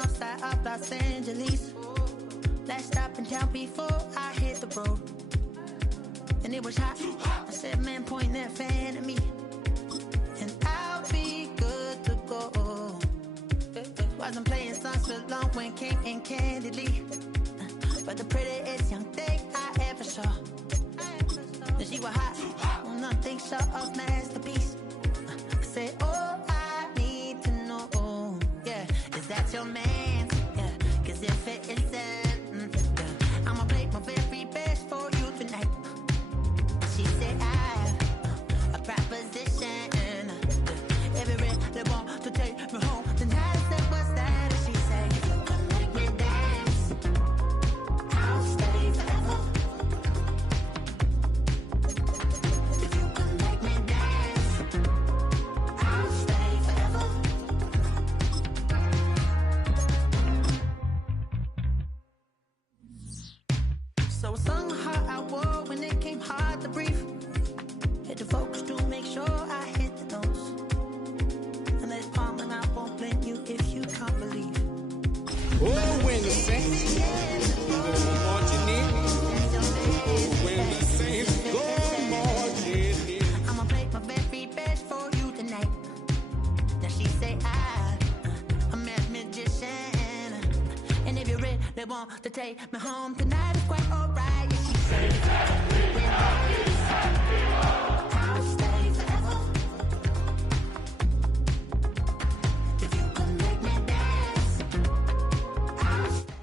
north side of Los Angeles. Last stop in town before I hit the road. And it was hot. I said, man, point that fan at me. And I'll be good to go. Wasn't playing songs for long when came in candidly. But the prettiest young thing I ever saw. And she was hot. Nothing short of masterpiece. I said, oh, I need to know. Yeah, is that your man? Yeah, cause if it isn't, yeah, I'ma play my very best for you tonight. She said, I have a proposition. Every they want to take me home tonight. I said, what's that? And she said, if you can make me dance, I'll stay forever. If you can make me dance, I'll stay forever. So I sung how I wore when it came hard to breathe. Hit the focus to make sure I hit the notes. And there's palm and I won't blame you if you can't believe. Oh, when the saints go marching in. Oh, when the saints go marching in. I'ma play my very best for you tonight. Now she say I'm a magician. And if you're ready, they want to take me home tonight. It's quite alright. Yeah, she say I'll stay forever. If you can make me dance, I'll stay.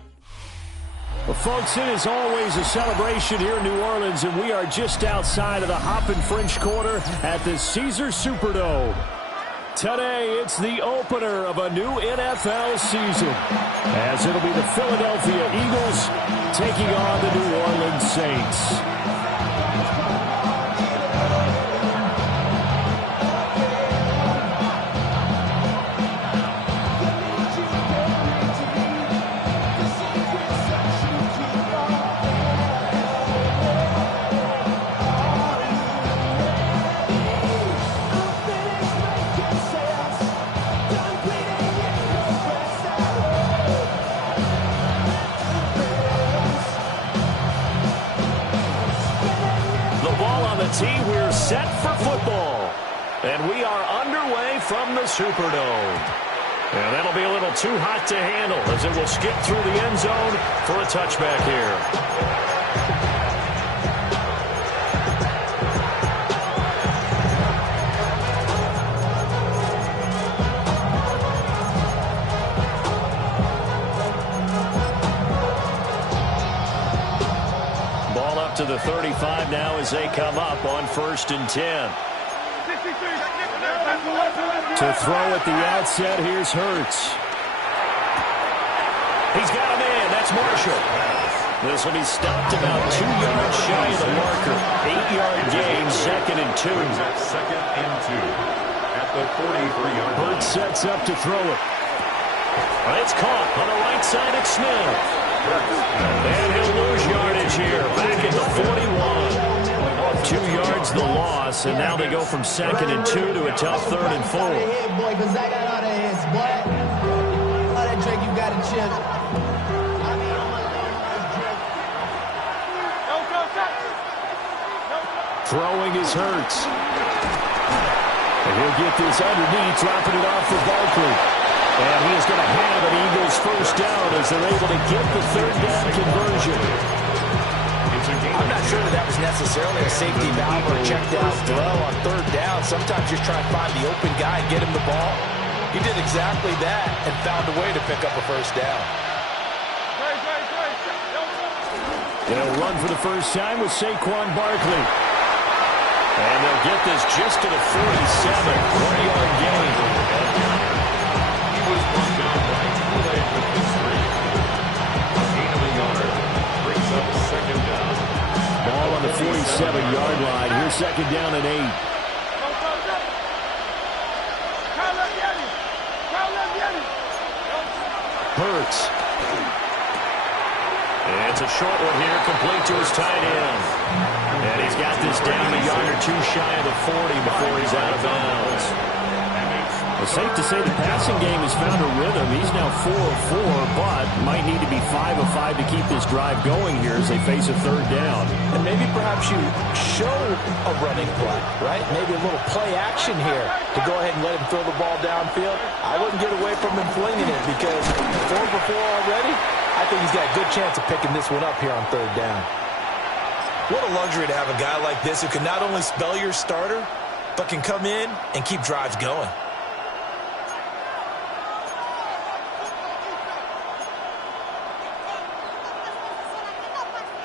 Well, folks, it is always a celebration here in New Orleans, and we are just outside of the Hoppin' French Quarter at the Caesars Superdome. Today, it's the opener of a new NFL season, as it'll be the Philadelphia Eagles taking on the New Orleans Saints. Team, we're set for football, and we are underway from the Superdome. And that'll be a little too hot to handle as it will skip through the end zone for a touchback here. To the 35 now as they come up on 1st and 10. To throw at the outset, here's Hurts. He's got a man, that's Marshall. This will be stopped about 2 yards shy of the marker. 8-yard gain, 2nd and 2. 2nd and 2 at the 43-yard line. Hurts sets up to throw it. It's caught on the right side at Smith. And he'll lose yardage here, back at the 41. 2 yards the loss, and now they go from 2nd and 2 to a tough 3rd and 4. Throwing is Hurts. And he'll get this underneath, dropping it off for Barkley. And he is going to have an Eagles first down as they're able to get the 3rd down conversion. I'm not sure that was necessarily a safety valve or a check down throw on 3rd down. Sometimes you're trying to find the open guy and get him the ball. He did exactly that and found a way to pick up a first down. They'll run for the first time with Saquon Barkley. And they'll get this just to the 47. 1-yard gain. Was brought down by Kool-Aid with the 3. Gain of a yard. Brings up 2nd down. Ball on the 47-yard line. Here's 2nd down and 8. Hurts. And it's a short one here, complete to his tight end. And he's got this down a yard or 2 shy of the 40 before he's out of bounds. It's safe to say the passing game has found a rhythm. He's now 4 of 4, but might need to be 5 of 5 to keep this drive going here as they face a third down. And maybe perhaps you show a running play, right? Maybe a little play action here to go ahead and let him throw the ball downfield. I wouldn't get away from him flinging it because 4 for 4 already. I think he's got a good chance of picking this one up here on third down. What a luxury to have a guy like this who can not only spell your starter, but can come in and keep drives going.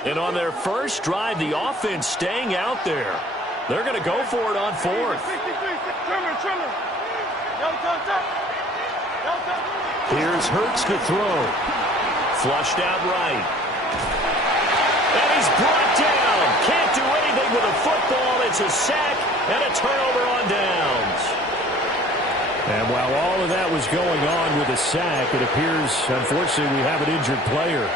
And on their first drive, the offense staying out there. They're going to go for it on fourth. Here's Hurts to throw. Flushed out right. And he's brought down. Can't do anything with a football. It's a sack and a turnover on downs. And while all of that was going on with a sack, it appears, unfortunately, we have an injured player.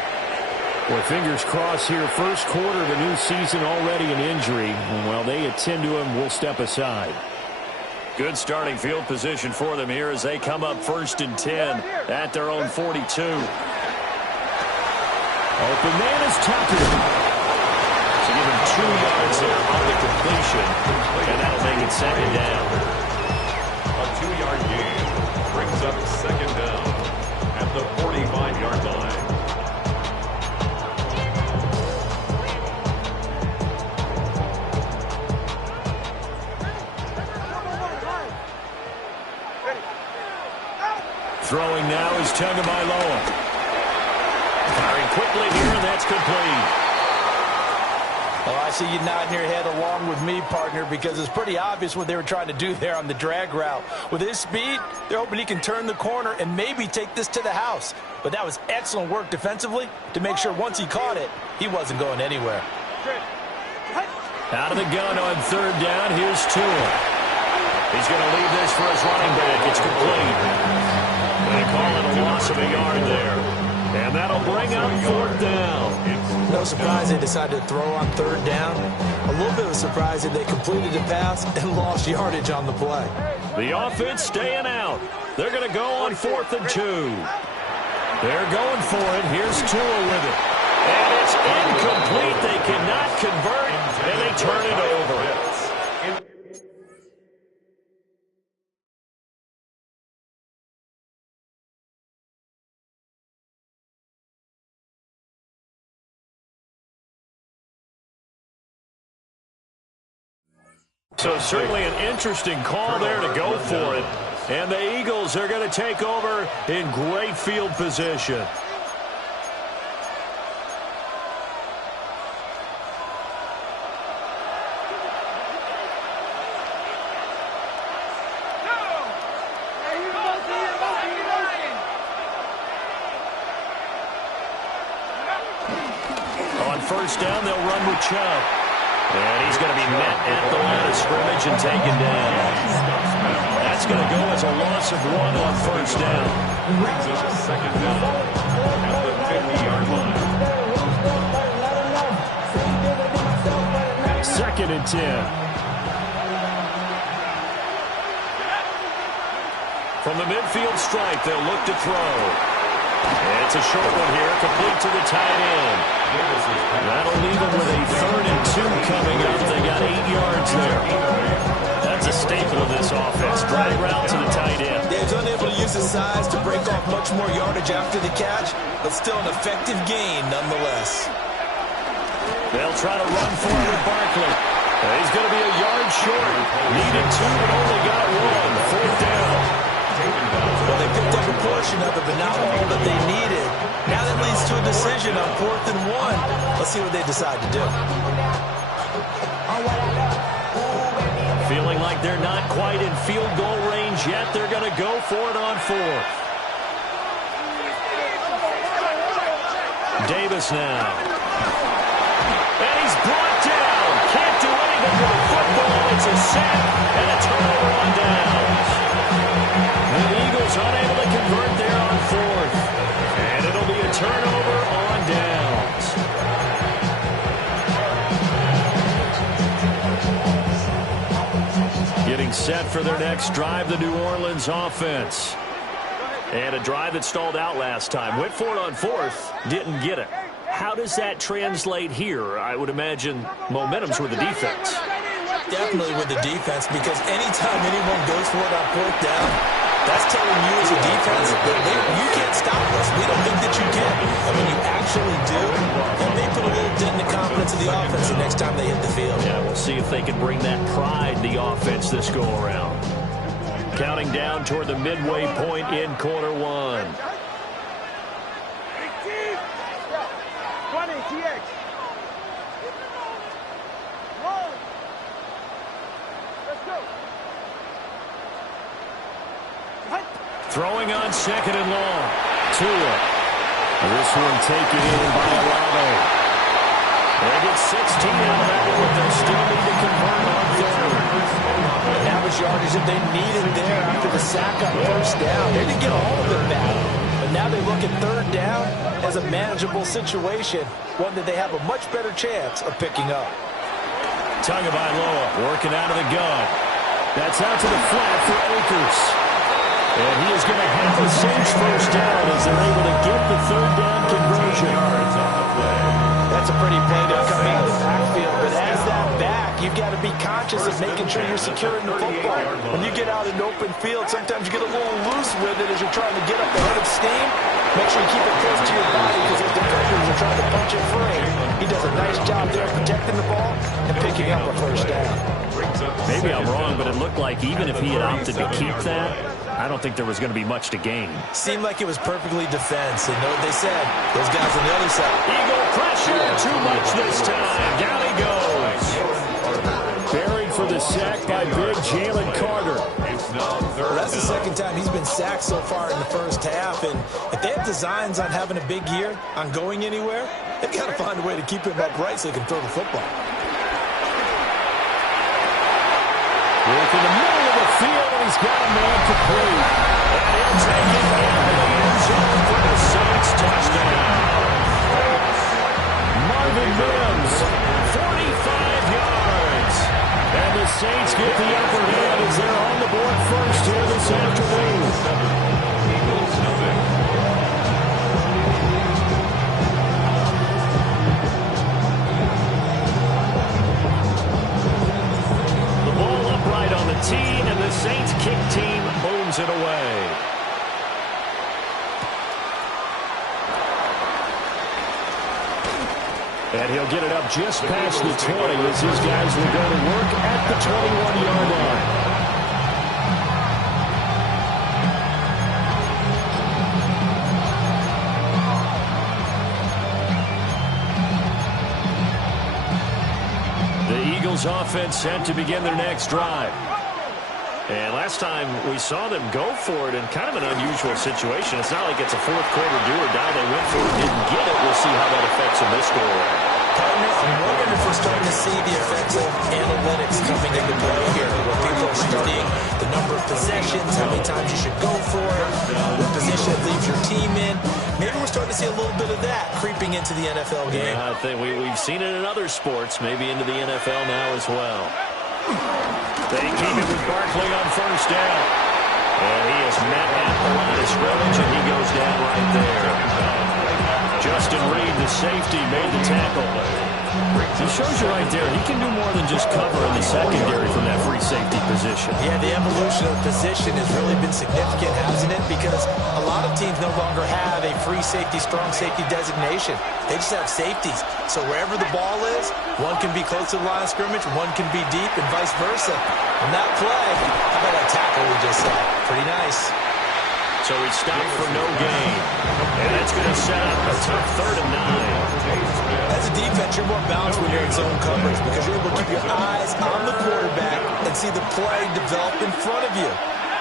Well, fingers crossed here. First quarter of the new season, already an injury. And while they attend to him, we'll step aside. Good starting field position for them here as they come up 1st and 10 at their own 42. Open man is Tucker. So give him 2 yards there on the completion. And that'll make it second down. A 2-yard gain brings up second down at the 45-yard line. Throwing now is Tagovailoa. Firing quickly here, and that's complete. Oh, I see you nodding your head along with me, partner, because it's pretty obvious what they were trying to do there on the drag route. With his speed, they're hoping he can turn the corner and maybe take this to the house. But that was excellent work defensively to make sure once he caught it, he wasn't going anywhere. Out of the gun on third down, here's Tua. He's going to leave this for his running back. It's complete. They call it a loss of a yard there. And that'll bring up 4th down. No surprise they decided to throw on third down. A little bit of a surprise that they completed the pass and lost yardage on the play. The offense staying out. They're going to go on 4th and 2. They're going for it. Here's Tua with it. And it's incomplete. They cannot convert, and they turn it over. So certainly an interesting call there to go for it. And the Eagles are going to take over in great field position. On first down, they'll run with Chubb. And he's going to be met at the line of scrimmage and taken down. That's going to go as a loss of 1 on first down. Brings up second down at the 50-yard line. 2nd and 10. From the midfield stripe, they'll look to throw. It's a short one here, complete to the tight end. That'll leave them with a 3rd and 2 coming up. They got 8 yards there. That's a staple of this offense. Drag route to the tight end. Dave's unable to use his size to break off much more yardage after the catch, but still an effective gain nonetheless. They'll try to run for it with Barkley. He's going to be a yard short. Needed 2, but only got 1. 4th down. Well, they picked up a portion of it, but not all that they needed. Now that leads to a decision on 4th and 1. Let's see what they decide to do. Feeling like they're not quite in field goal range yet. They're going to go for it on 4th. Davis now. And he's brought down. Can't do anything with the football. It's a sack and a turnover on downs. The Eagles unable to convert there on 4th. And it'll be a turnover on downs. Getting set for their next drive, the New Orleans offense. And a drive that stalled out last time. Went for it on fourth, didn't get it. How does that translate here? I would imagine momentum's with the defense. Definitely with the defense, because anytime anyone goes for it on fourth down, that's telling you as a defense that you can't stop us. We don't think that you can. And when you actually do, that may put a little dent in the confidence of the offense the next time they hit the field. Yeah, we'll see if they can bring that pride, the offense, this go-around. Counting down toward the midway point in quarter one. 20, TX. One. Let's go. Throwing on second and long. Tua. This one taken in by Labbing. They get 16 out of that one, but they'll still need to convert on third. And average yardage that they needed there after the sack on first down. They didn't get all of it back. But now they look at third down as a manageable situation, one that they have a much better chance of picking up. Tagovailoa working out of the gun. That's out to the flat for Akers. And he is going to have the Saints first down as they're able to get the third down conversion. That's a pretty play to come out of the backfield. But as that back, you've got to be conscious of making sure you're securing the football. When you get out in open field, sometimes you get a little loose with it as you're trying to get up the head of steam. Make sure you keep it close to your body because those defenders are trying to punch it free. He does a nice job there protecting the ball and picking up a first down. Maybe I'm wrong, but it looked like even if he had opted to keep that, I don't think there was going to be much to gain. Seemed like it was perfectly defense. And know what they said? Those guys on the other side. Eagle pressure, too much this time. Down he goes. Buried for the sack by big Jalen Carter. Well, that's the second time he's been sacked so far in the first half. And if they have designs on having a big year, on going anywhere, they've got to find a way to keep him upright so he can throw the football. Work in the middle of the field, and he's got a man complete. And he'll take it into the end zone for the Saints touchdown. Marvin Mims, 45 yards. And the Saints get the upper hand as they're on the board first here this afternoon. Tee, and the Saints kick team booms it away. And he'll get it up just past the 20 as his guys will go to work at the 21-yard line. The Eagles offense set to begin their next drive. And last time we saw them go for it in kind of an unusual situation. It's not like it's a fourth quarter do or die. They went for it, didn't get it. We'll see how that affects them this go-around. Partner, I'm wondering if we're starting to see the effects of analytics coming into play here, where people are studying the number of possessions, how many times you should go for it, what position it leaves your team in. Maybe we're starting to see a little bit of that creeping into the NFL game. Yeah, I think we've seen it in other sports, maybe into the NFL now as well. They keep it with Barkley on first down. And he is met at the line of scrimmage, and he goes down right there. Justin Reed, the safety, made the tackle. He shows you right there, he can do more than just cover in the secondary from that free safety position. Yeah, the evolution of the position has really been significant, hasn't it? Because a lot of teams no longer have a free safety, strong safety designation. They just have safeties. So wherever the ball is, one can be close to the line of scrimmage, one can be deep, and vice versa. On that play, how about that tackle we just saw? Pretty nice. So he stopped for no gain. And that's going to set up a tough 3rd and 9. As a defense, you're more balanced when you're in zone coverage because you're able to keep your eyes on the quarterback and see the play develop in front of you.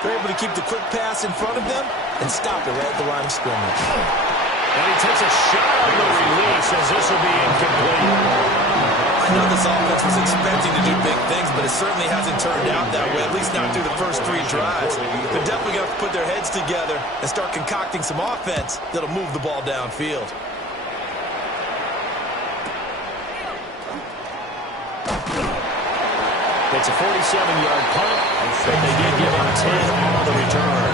They're able to keep the quick pass in front of them and stop it right at the line of scrimmage. And he takes a shot on the release as this will be incomplete. I know this offense was expecting to do big things, but it certainly hasn't turned out that way, at least not through the first 3 drives. They're definitely going to have to put their heads together and start concocting some offense that'll move the ball downfield. It's a 47-yard punt, but they did give him 10 on the return.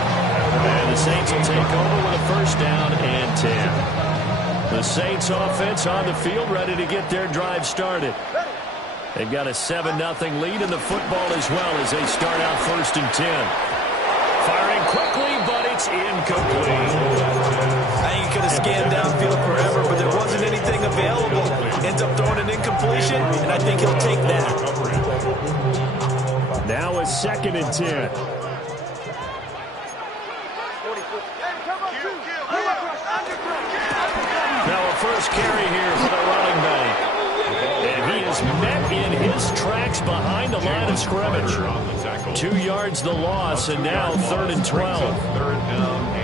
And the Saints will take over with a first down and 10. The Saints offense on the field, ready to get their drive started. They've got a 7-0 lead in the football as well as they start out first and 10. Firing quickly, but it's incomplete. I think he could have scanned downfield forever, but there wasn't anything available. Ends up throwing an incompletion, and I think he'll take that. Now a 2nd and 10. Now a first carry here for the running back. And he is met in his tracks behind the line of scrimmage. 2 yards the loss, and now 3rd and 12.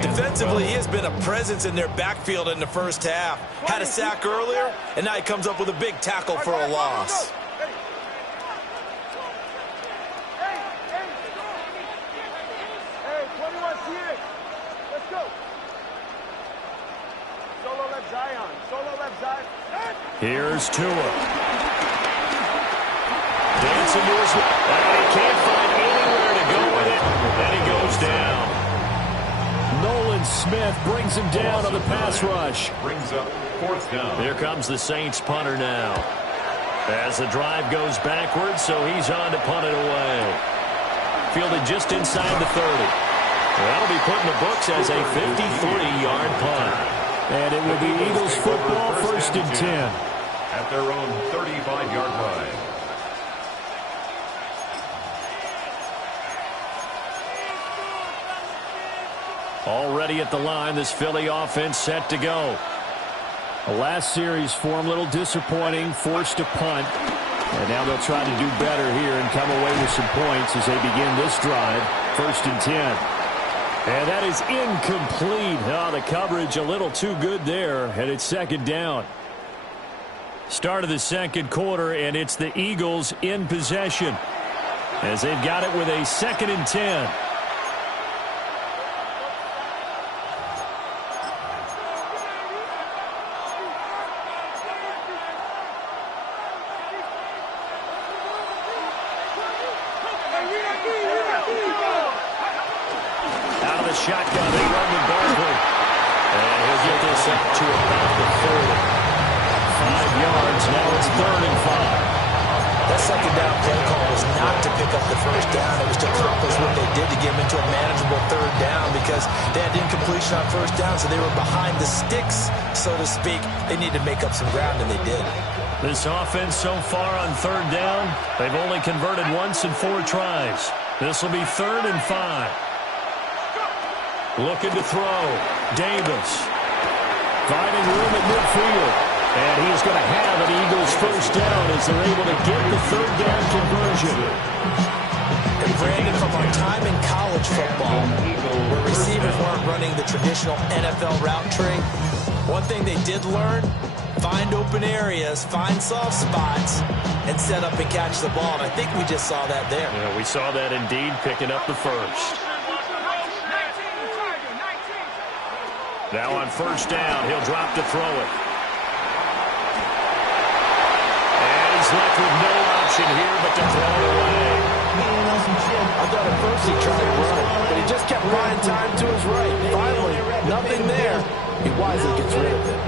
Defensively, he has been a presence in their backfield in the first half. Had a sack earlier, and now he comes up with a big tackle for a loss. Hey, 21 TX. Let's go. Solo left Zion. Solo left Zion. Here's Tua. Dancing to his left. He can't find anywhere to go with it. And he goes down. Nolan Smith brings him down on the pass rush. Brings up 4th down. Here comes the Saints punter now. As the drive goes backwards, so he's on to punt it away. Fielded just inside the 30. That'll be put in the books as a 53-yard punt. And it will be Eagles football, 1st and 10. At their own 35-yard line. Already at the line, this Philly offense set to go. The last series for them, a little disappointing, forced to punt. And now they'll try to do better here and come away with some points as they begin this drive, 1st and 10. And that is incomplete. Oh, the coverage a little too good there, and it's 2nd down. Start of the 2nd quarter, and it's the Eagles in possession as they've got it with a 2nd and 10. Out of the shotgun, they run with Barkley. And he'll get this up to about the 30. 5 yards, now it's 3rd and 5. That 2nd down play call was not to pick up the first down. It was to accomplish what they did to get them into a manageable 3rd down because they had incompletion on 1st down, so they were behind the sticks, so to speak. They needed to make up some ground, and they did. This offense so far on 3rd down, they've only converted once in 4 tries. This will be 3rd and 5. Looking to throw. Davis. Finding room at midfield. And he's going to have an Eagles first down as they're able to get the 3rd down conversion. And Brandon, from our time in college football, where receivers weren't running the traditional NFL route tree, one thing they did learn, find open areas, find soft spots, and set up and catch the ball. And I think we just saw that there. Yeah, we saw that indeed, picking up the first. Now on 1st down, he'll drop to throw it. And he's left with no option here but to throw it away. I thought at first he tried to run, but he just kept buying time to his right. Finally, nothing there. He wisely gets rid of it.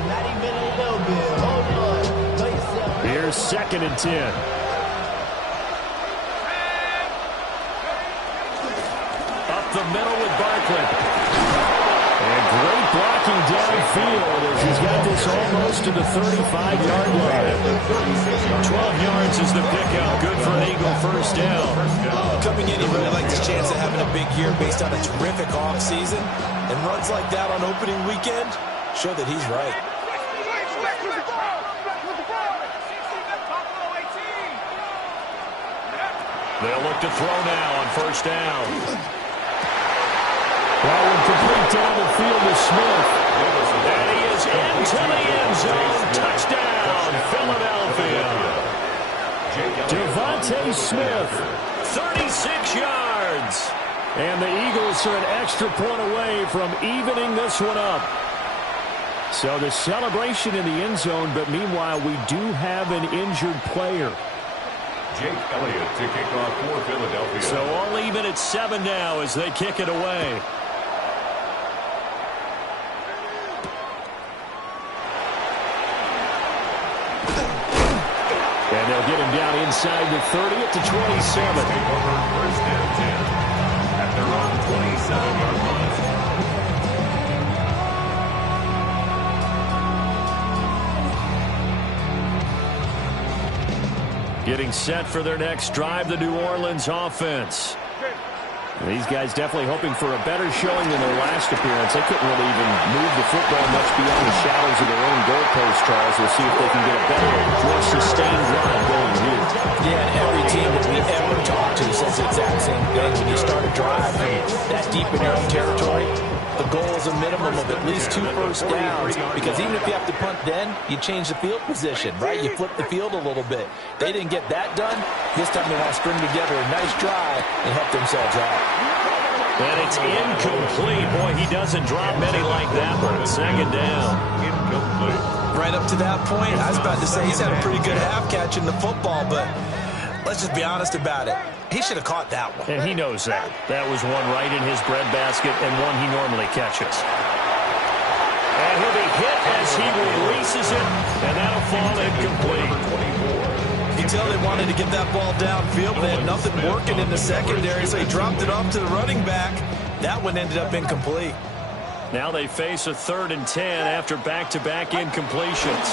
Here's 2nd and 10. Up the middle with Barkley. And great blocking downfield as he's got this almost to the 35-yard line. 12 yards is the pickup. Good for an Eagle first down. Coming in, he really likes his chance of having a big year based on a terrific offseason. And runs like that on opening weekend show that he's right. They'll look to throw now on 1st down. That one complete down the field to Smith. And he is into the end zone. Touchdown, Philadelphia. Devontae Smith, 36 yards. And the Eagles are an extra point away from evening this one up. So the celebration in the end zone, but meanwhile we do have an injured player. Jake Elliott to kick off for Philadelphia. So all even at 7 now as they kick it away. And they'll get him down inside the 30 at the 27. Take over first and 10 at their own 27-yard line. Getting set for their next drive, the New Orleans offense. These guys definitely hoping for a better showing than their last appearance. They couldn't really even move the football much beyond the shadows of their own goalpost, Charles. We'll see if they can get a better, more sustained drive going here. Yeah, and every team that we ever talk to says the exact same thing. When you start a drive that deep in your own territory, the goal is a minimum of at least 2 first downs, because even if you have to punt then, you change the field position, right? You flip the field a little bit. They didn't get that done. This time they want to string together a nice drive and help themselves out. And it's incomplete. Boy, he doesn't drop many like that one. 2nd down. Incomplete. Right up to that point, I was about to say he's had a pretty good half catching the football, but let's just be honest about it. He should have caught that one. And he knows that. That was one right in his breadbasket and one he normally catches. And he'll be hit as he releases it, and that'll fall incomplete. You can tell they wanted to get that ball downfield, but they had nothing working in the secondary, so he dropped it off to the running back. That one ended up incomplete. Now they face a 3rd and 10 after back-to-back incompletions.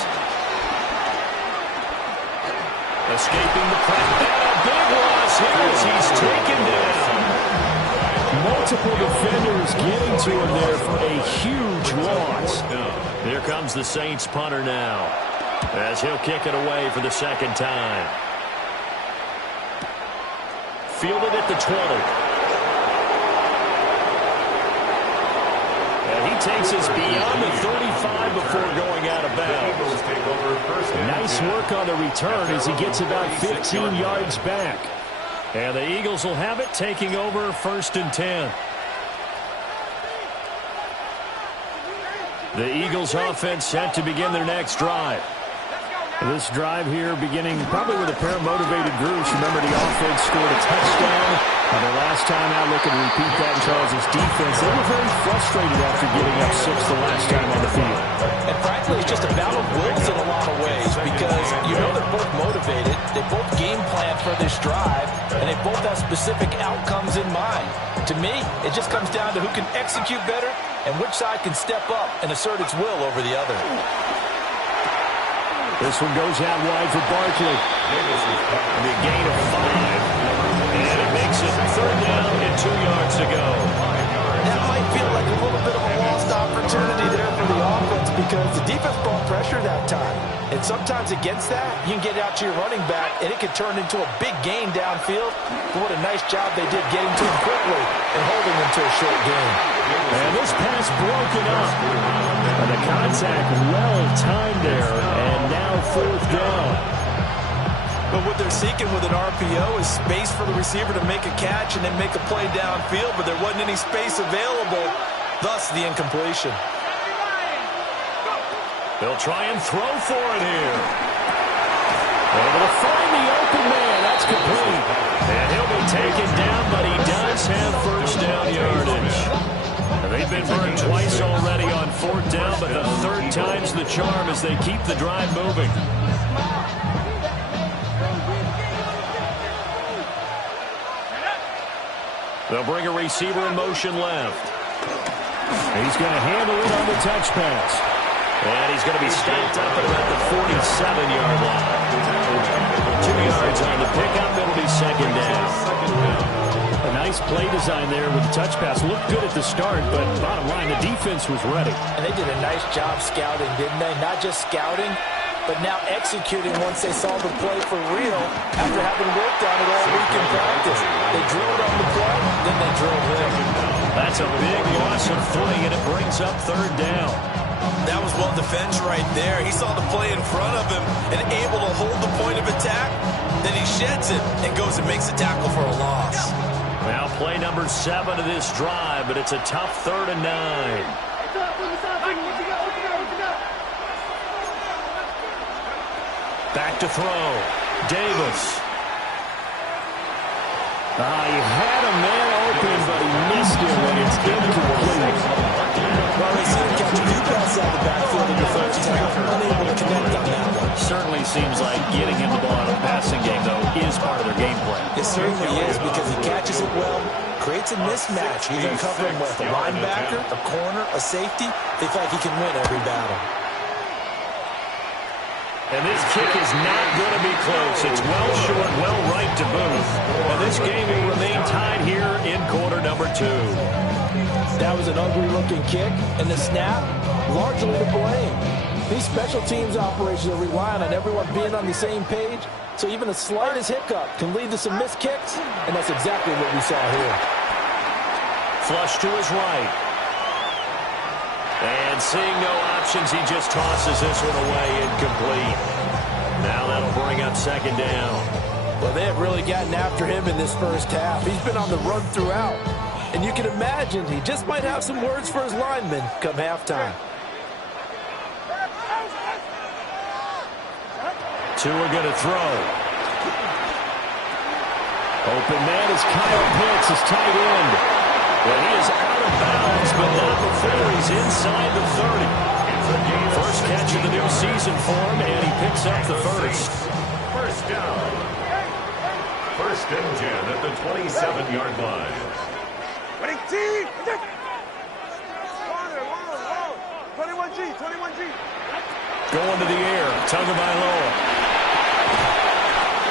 Escaping the press. And a big loss here as he's taken down. Multiple defenders getting to him there for a huge loss. Here comes the Saints punter now, as he'll kick it away for the 2nd time. Fielded at the 20. And he takes us beyond the 35 before going out of bounds. Nice work on the return as he gets about 15 yards back. And the Eagles will have it, taking over 1st and 10. The Eagles offense set to begin their next drive. This drive here beginning probably with a pair of motivated groups. Remember, the offense scored a touchdown. The last time out, looking to repeat that in Charles' defense. They were very frustrated after giving up 6 the last time on the field. And frankly, it's just a battle of wills in a lot of ways, because you know they're both motivated. They both game plan for this drive, and they both have specific outcomes in mind. To me, it just comes down to who can execute better and which side can step up and assert its will over the other. This one goes out wide for Barkley. The gain of 5. And it makes it 3rd down and 2 yards to go. That might feel like a little bit of a lost opportunity there for the offense, because the defense brought pressure that time. And sometimes against that, you can get it out to your running back, and it can turn into a big gain downfield. But what a nice job they did getting to him quickly and holding him to a short gain. And this pass broken up. And the contact well timed there, and now 4th down. But what they're seeking with an RPO is space for the receiver to make a catch and then make a play downfield, but there wasn't any space available, thus the incompletion. They'll try and throw for it here. Able to find the open man. That's complete. And he'll be taken down, but he does have 1st down yardage. And they've been burned twice already on 4th down, but the 3rd time's the charm as they keep the drive moving. They'll bring a receiver in motion left. He's going to handle it on the touch pass. And he's going to be stopped up at about the 47-yard line. 2 yards on the pickup. It'll be 2nd down. A nice play design there with the touch pass. Looked good at the start, but bottom line, the defense was ready. And they did a nice job scouting, didn't they? Not just scouting, but now executing once they saw the play for real after having worked on it all week in practice. They drilled on the play, then they drilled him. That's a big loss of 3, and it brings up 3rd down. That was well defended right there. He saw the play in front of him and able to hold the point of attack. Then he sheds it and goes and makes a tackle for a loss. Now play number 7 of this drive, but it's a tough 3rd and 9. Back to throw. Davis. He had a man open, but he missed him, and it's incomplete. Well, they seem to catch a few passes out of the backfield in the first half. Unable to connect on that one. Certainly seems like getting him the ball in a passing game, though, is part of their game plan. It certainly is, because he catches it well, creates a mismatch. Either covering with a linebacker, a corner, a safety. They feel like he can win every battle. And this kick is not going to be close. It's well short, well right to boot. And this game will remain tied here in quarter number 2. That was an ugly-looking kick, and the snap, largely to blame. These special teams operations are relying on everyone being on the same page, so even the slightest hiccup can lead to some missed kicks, and that's exactly what we saw here. Flush to his right. And seeing no options, he just tosses this one away, incomplete. Now that'll bring up second down. Well, they have really gotten after him in this first half. He's been on the run throughout. And you can imagine he just might have some words for his linemen come halftime. Tua going to throw. Open man is Kyle Pitts, his tight end. Well, he is out of bounds, but not before he's inside the 30. First catch of the new season for him, and he picks up the first. First down. First and 10 at the 27-yard line. Ready, team! 21G, 21G. Going to the air, Tagovailoa.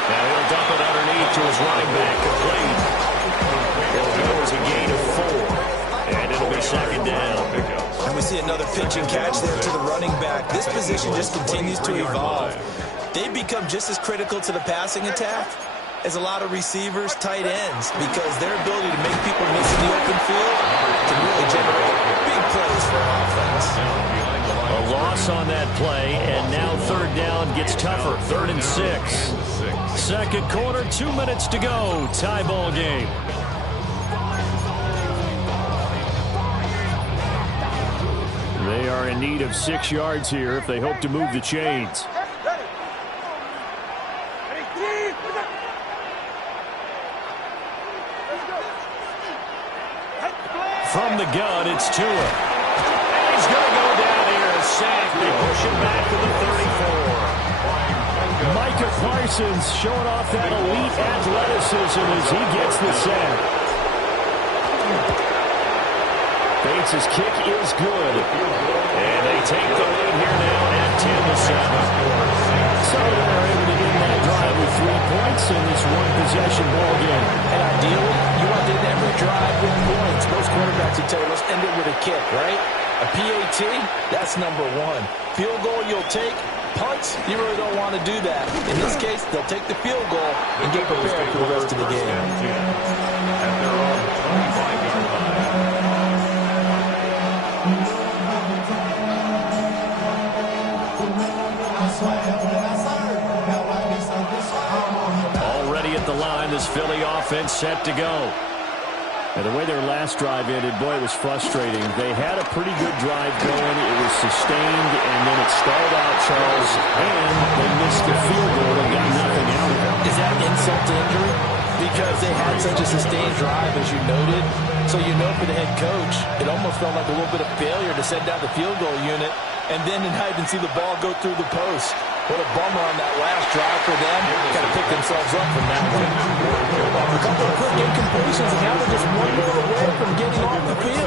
Now he'll dump it underneath to his running back, complete. It'll go as a gain of 4, and it'll be second down. And we see another pitch and catch there to the running back. This position just continues to evolve. They've become just as critical to the passing attack as a lot of receivers, tight ends, because their ability to make people miss in the open field can really generate big plays for offense. A loss on that play, and now third down gets tougher. 3rd and 6. Second quarter, 2 minutes to go. Tie ball game. They are in need of 6 yards here if they hope to move the chains. From the gun, it's Tua. And he's going to go down here and sack. They push him back to the 34. Micah Parsons showing off that elite athleticism as he gets the sack. Bates' kick is good. And they take the lead here now at 10-7. So they're able to end that drive with 3 points in this one-possession ball game. And ideally, you want to end every drive with points. Most quarterbacks would tell you, let's end it with a kick, right? A PAT, that's number 1. Field goal you'll take. Punts, you really don't want to do that. In this case, they'll take the field goal and get prepared for the rest of the game. At their own 25-yard line. Already at the line, this Philly offense set to go. And the way their last drive ended, boy, it was frustrating. They had a pretty good drive going. It was sustained, and then it stalled out, Charles, and they missed the field goal and got nothing out of it. Is that insult to injury? Because they had such a sustained drive, as you noted. So you know for the head coach, it almost felt like a little bit of failure to send down the field goal unit, and then not even see the ball go through the post. What a bummer on that last drive for them. Kind of picked themselves up from that one. A couple of quick incompletions, and now they're just one more away from getting off the field.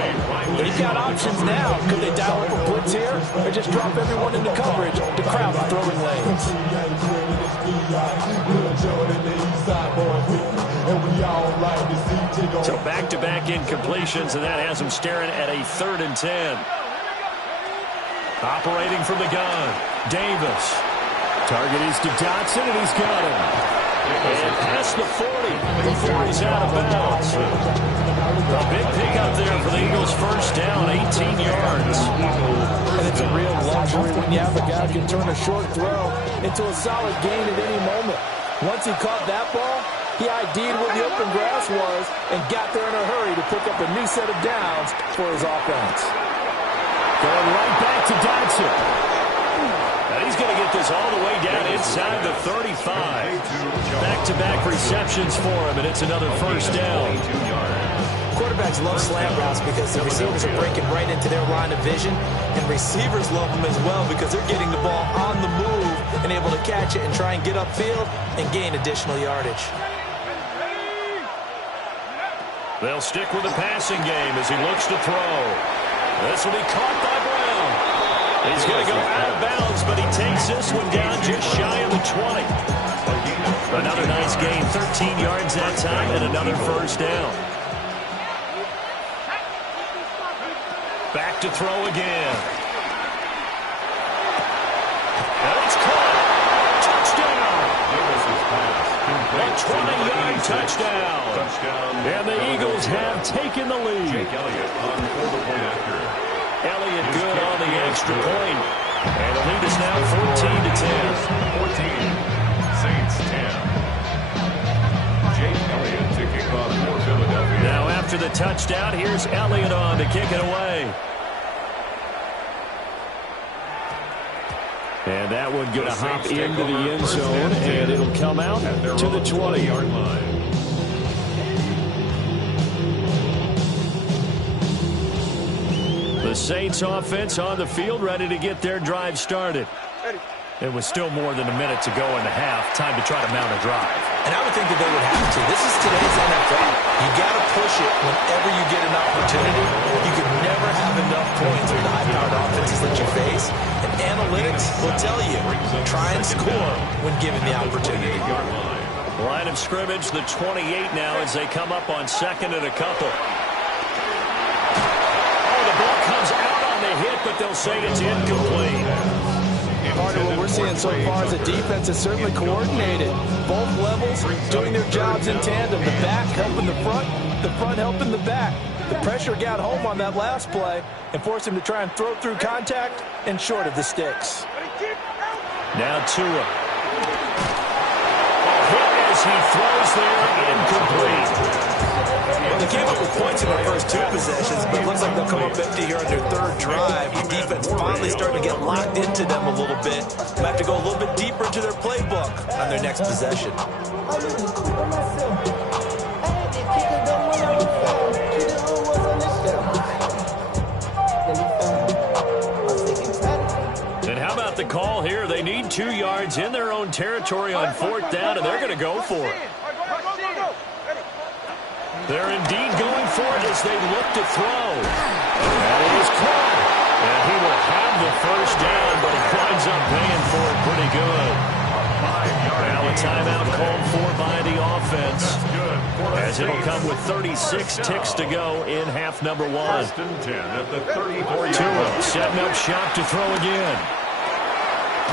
They've got options now. Could they dial up a blitz here, or just drop everyone into coverage to crowd the throwing lanes? So back-to-back incompletions, and that has them staring at a 3rd and 10. Operating from the gun, Davis. Target is to Dotson, and he's got him. And past the 40 before he's out of bounds. A big pickup there for the Eagles' first down, 18 yards. And it's a real luxury when you have a guy who can turn a short throw into a solid gain at any moment. Once he caught that ball, he ID'd where the open grass was and got there in a hurry to pick up a new set of downs for his offense. Going right back to Dotson. And he's going to get this all the way down inside the 35. Back-to-back receptions for him, and it's another first down. Quarterbacks love slant routes because the receivers are breaking right into their line of vision, and receivers love them as well because they're getting the ball on the move and able to catch it and try and get upfield and gain additional yardage. They'll stick with the passing game as he looks to throw. This will be caught by Brown. He's going to go out of bounds, but he takes this one down just shy of the 20. Another nice gain, 13 yards that time, and another first down. Back to throw again. And it's caught. Touchdown. A 20-yard touchdown. And the Eagles have taken the lead. Elliott good on the extra point. And the lead is now 14-10. 14. Saints 10. Jake Elliott to kick off for Philadelphia. Now after the touchdown, here's Elliott on to kick it away. And that one going to hop into the end zone, and it'll come out to the 20-yard line. The Saints offense on the field, ready to get their drive started. It was still more than a minute to go in the half. Time to try to mount a drive. And I would think that they would have to. This is today's NFL. You got to push it whenever you get an opportunity. You can never have enough points with the high-powered offenses that you face. And analytics will tell you, try and score when given the opportunity. Line of scrimmage, the 28 now as they come up on second and a couple. Oh, the ball comes out on the hit, but they'll say it's incomplete. Part of what we're seeing so far is the defense is certainly coordinated. Both levels doing their jobs in tandem. The back helping the front helping the back. The pressure got home on that last play and forced him to try and throw through contact and short of the sticks. Now Tua. Hit as he throws there, incomplete. Well, they came up with points in their first two possessions, but it looks like they'll come up empty here on their third drive. The defense finally starting to get locked into them a little bit. They have to go a little bit deeper into their playbook on their next possession. And how about the call here? They need 2 yards in their own territory on fourth down, and they're going to go for it. They're indeed going for it as they look to throw. And it is caught. And he will have the first down, but he winds up paying for it pretty good. Now a timeout called for by the offense, as it'll come with 36 ticks to go in half number one. Tua setting up shop to throw again.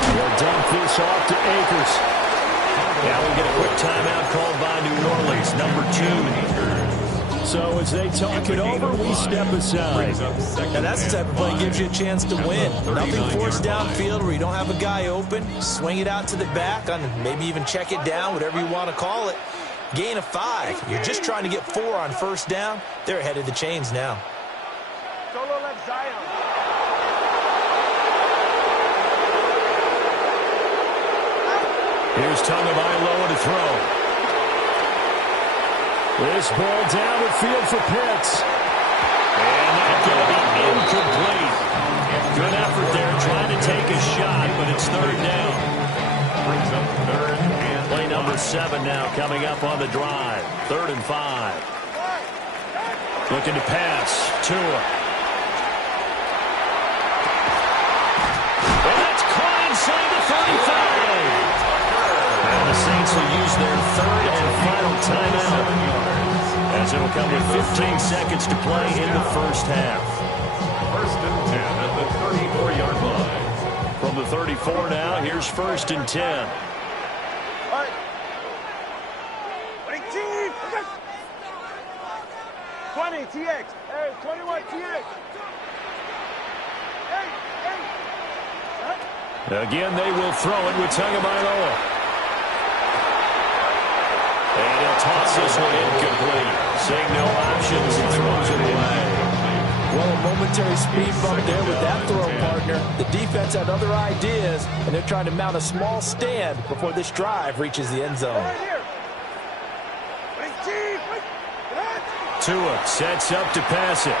He'll dump this off to Akers. Now we get a quick timeout called by New Orleans, number 2. So as they talk it over, we step aside. Now that's the type of play that gives you a chance to win. Nothing forced downfield where you don't have a guy open. Swing it out to the back, on maybe even check it down, whatever you want to call it. Gain of 5. You're just trying to get 4 on first down. They're ahead of the chains now. Solo left Zion. Here's Tagovailoa to throw. This ball down the field for Pitts. And that's going to be incomplete. Good effort there trying to take a shot, but it's third down. Brings up third and Play number 7 now coming up on the drive. 3rd and 5. Looking to pass. Tua. And that's caught inside the 35. And the Saints will use their 3rd and final timeout, as it'll come with 15 seconds to play in the first half. 1st and 10 at the 34-yard line. From the 34 now, here's 1st and 10. 20 TX. Hey, 21 TX. Again, they will throw it with Tagovailoa. And he'll toss this one incomplete. Seeing no options, he throws it away. Well, a momentary speed bump there with that throw, partner. The defense had other ideas, and they're trying to mount a small stand before this drive reaches the end zone. Tua sets up to pass it.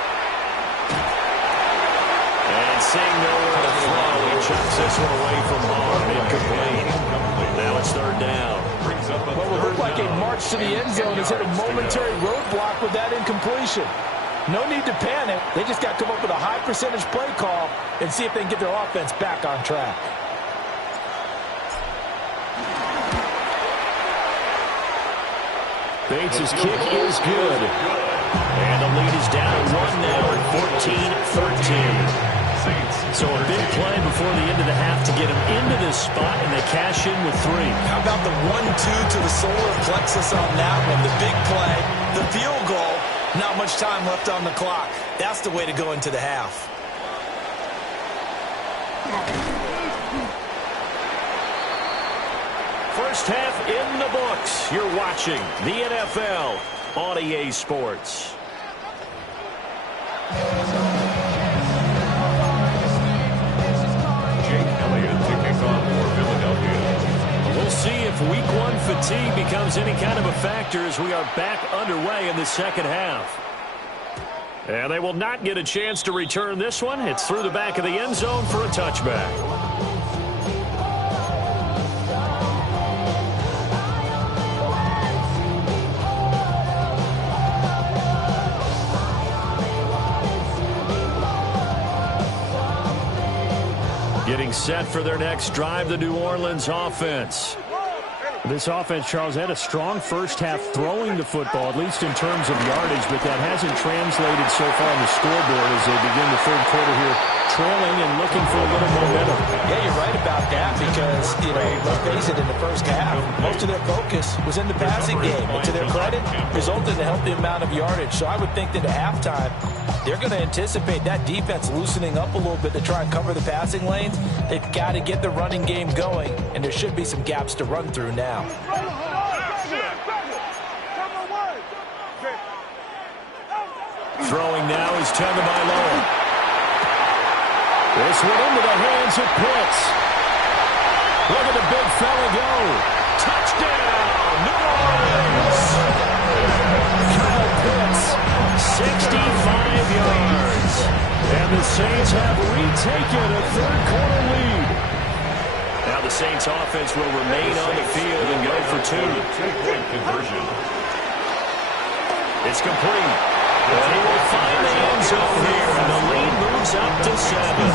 And seeing nowhere to throw, he chucks this one away from home. Incomplete. Now it's third down. Well, it looked like a march to the end zone has hit a momentary roadblock with that incompletion. No need to panic. They just got to come up with a high percentage play call and see if they can get their offense back on track. Bates' kick is good. And the lead is down to 1 now at 14-13. So a big play before the end of the half to get him into this spot, and they cash in with 3. How about the 1-2 to the solar plexus on that one? The big play, the field goal, not much time left on the clock. That's the way to go into the half. First half in the books. You're watching the NFL on EA Sports. We'll see if week 1 fatigue becomes any kind of a factor as we are back underway in the second half. And they will not get a chance to return this one. It's through the back of the end zone for a touchback. Getting set for their next drive, the New Orleans offense. This offense, Charles, had a strong first half throwing the football, at least in terms of yardage, but that hasn't translated so far on the scoreboard as they begin the third quarter here, trailing and looking for a little momentum. Yeah, you're right about that because, let's face it, in the first half, most of their focus was in the passing game. And to their credit, resulted in a healthy amount of yardage. So I would think that at halftime, they're going to anticipate that defense loosening up a little bit to try and cover the passing lanes. They've got to get the running game going, and there should be some gaps to run through now. Throwing now is Tagovailoa. This one into the hands of Pitts. Look at the big fella go. Touchdown, New Orleans. Kyle Pitts, 65 yards. And the Saints have retaken a third quarter lead. Now the Saints offense will remain on the field and go for 2. Two-point conversion. It's complete. And he will find the end zone here, and the lead moves up to 7.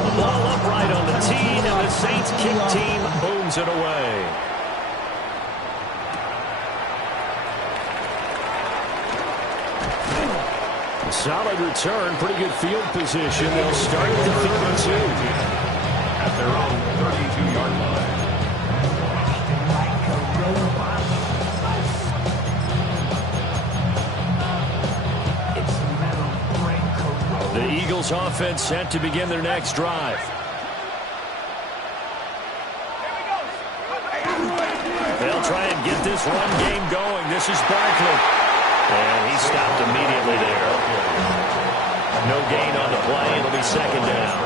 The ball upright on the tee, and the Saints kick team booms it away. Solid return, pretty good field position. They'll start at the 32. At their own 32-yard line. The Eagles offense set to begin their next drive. They'll try and get this run game going. This is Barkley. And he stopped immediately there. No gain on the play. It'll be second down.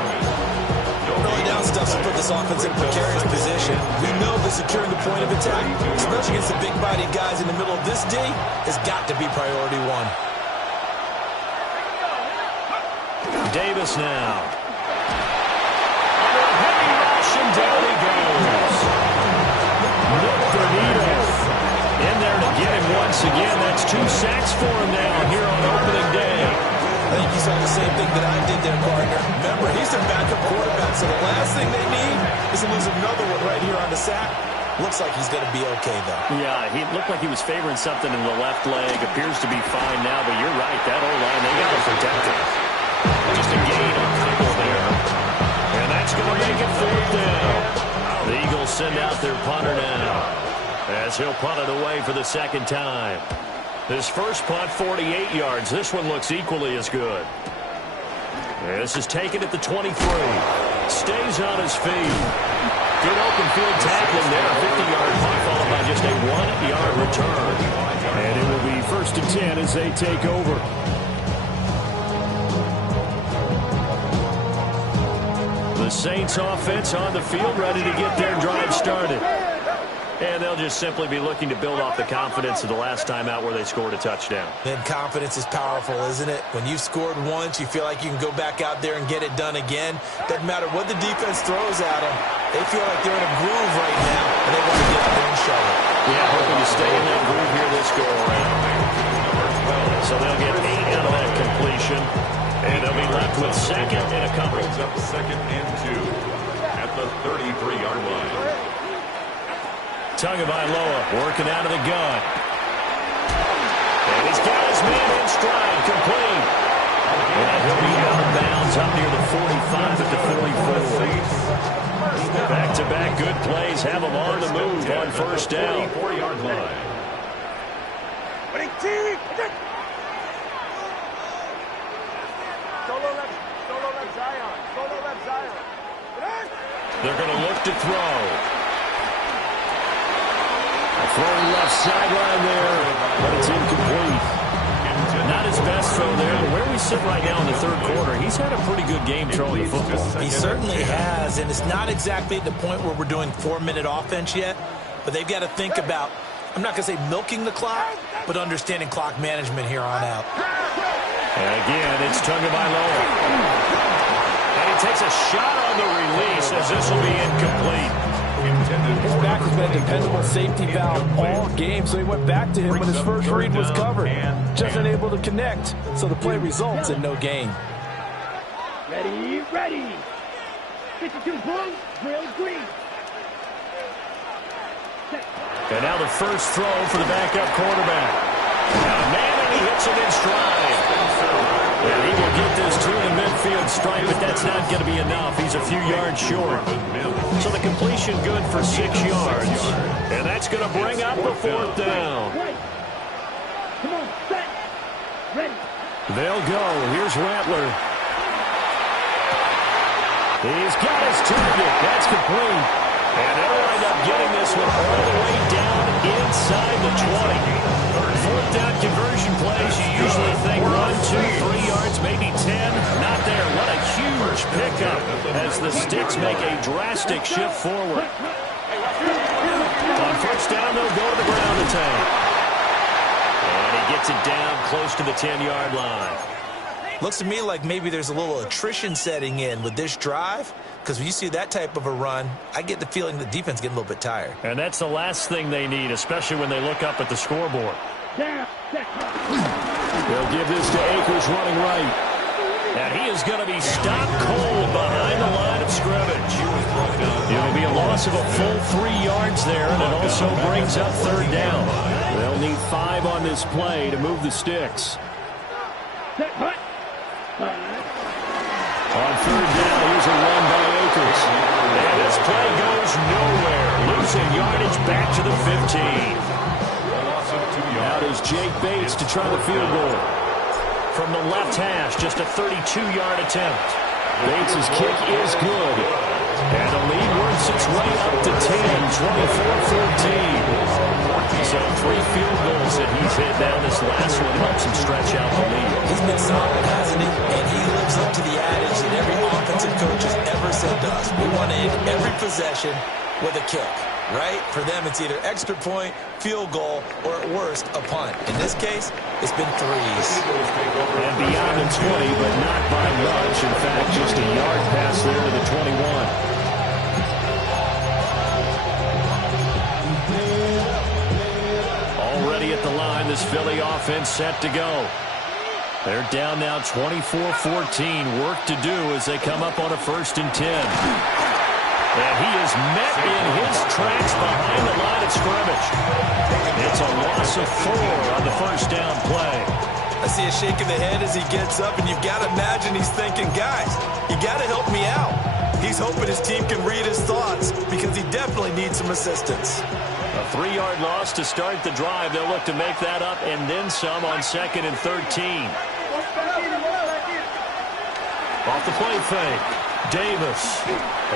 Early down stuff to put this offense in a precarious position. We know that securing the point of attack, especially against the big-bodied guys in the middle of this D, has got to be priority 1. Davis now. Under a heavy rush, and down he goes. Nick Bernito in there to get him once again. That's 2 sacks for him now here on opening day. I think you saw the same thing that I did there, partner. Remember, he's their backup quarterback, so the last thing they need is to lose another one right here on the sack. Looks like he's going to be okay, though. Yeah, he looked like he was favoring something in the left leg. Appears to be fine now, but you're right. That O-line, they got to protect him. Just a gain on a couple there. And that's going to make it fourth down. The Eagles send out their punter now, as he'll punt it away for the second time. His first punt, 48 yards. This one looks equally as good. This is taken at the 23. Stays on his feet. Good open field tackling there. 50-yard punt followed by just a 1-yard return. And it will be 1st and 10 as they take over. The Saints offense on the field, ready to get their drive started. And they'll just simply be looking to build off the confidence of the last time out where they scored a touchdown. And confidence is powerful, isn't it? When you've scored once, you feel like you can go back out there and get it done again. Doesn't matter what the defense throws at them. They feel like they're in a groove right now, and they want to get out there and show it. Yeah, hoping to stay in that groove here this go-around. So they'll get 8 out of that completion. And they'll be left with 2nd and a couple. Brings up 2nd and 2 at the 33-yard line. Tagovailoa working out of the gun. And he's got his man in stride, complete. And he'll be out of bounds up near the 45 at the 44. Back-to-back good plays have them on the move on 1st down. 44-yard line. Solo left Zion. Solo left Zion. They're going to look to throw. Throwing left sideline there, but it's incomplete. Not his best throw there, but where we sit right now in the 3rd quarter, he's had a pretty good game throwing the football. He certainly has, and it's not exactly at the point where we're doing 4-minute offense yet, but they've got to think about, I'm not going to say milking the clock, but understanding clock management here on out. And again, it's Tagovailoa. And he takes a shot on the release as this will be incomplete. His back has been a dependable safety valve all game, so he went back to him when his first read was covered. Just unable to connect, so the play results in no gain. Ready, ready. 52 Bulls, drill green. And now the first throw for the backup quarterback. Now Manning, he hits it in stride. And he will get this to the midfield stripe, but that's not going to be enough. He's a few yards short. So the completion good for 6 yards. And that's going to bring up the 4th down. Come on, set. Ready. They'll go. Here's Rattler. He's got his target. That's complete. And they'll wind up getting this one all the way down inside the 20. 4th down conversion plays, you usually think 1, 2, 3 yards, maybe 10. Not there. What a huge pickup as the Sticks make a drastic shift forward. On 1st down, they'll go to the ground attack. And he gets it down close to the 10-yard line. Looks to me like maybe there's a little attrition setting in with this drive, because when you see that type of a run, I get the feeling the defense getting a little bit tired. And that's the last thing they need, especially when they look up at the scoreboard. They'll give this to Akers running right. And he is going to be stopped cold behind the line of scrimmage. It'll be a loss of a full 3 yards there, and it also brings up 3rd down. They'll need 5 on this play to move the Sticks. On 3rd down, here's a run by Akers. And this play goes nowhere. Losing yardage back to the 15. Now does Jake Bates to try the field goal. From the left hash, just a 32-yard attempt. Bates' kick is good. And the lead works its way up to 10, 24-14. So 3 field goals that he's hit now. This last one helps him stretch out the lead. He's been solid, hasn't he? And he lives up to the adage that every offensive coach has ever said to us. We want to end every possession with a kick, right? For them, it's either extra point, field goal, or at worst, a punt. In this case, it's been 3s. And beyond the 20, but not by much. In fact, just a yard pass there to the 21. Already at the line, this Philly offense set to go. They're down now 24-14. Work to do as they come up on a 1st and 10. And he is met in his tracks behind the line of scrimmage. It's a loss of 4 on the 1st down play. I see a shake of the head as he gets up, and you've got to imagine he's thinking, guys, you got to help me out. He's he's hoping his team can read his thoughts because he definitely needs some assistance. A 3-yard loss to start the drive. They'll look to make that up and then some on 2nd and 13. Off the play fake. Davis.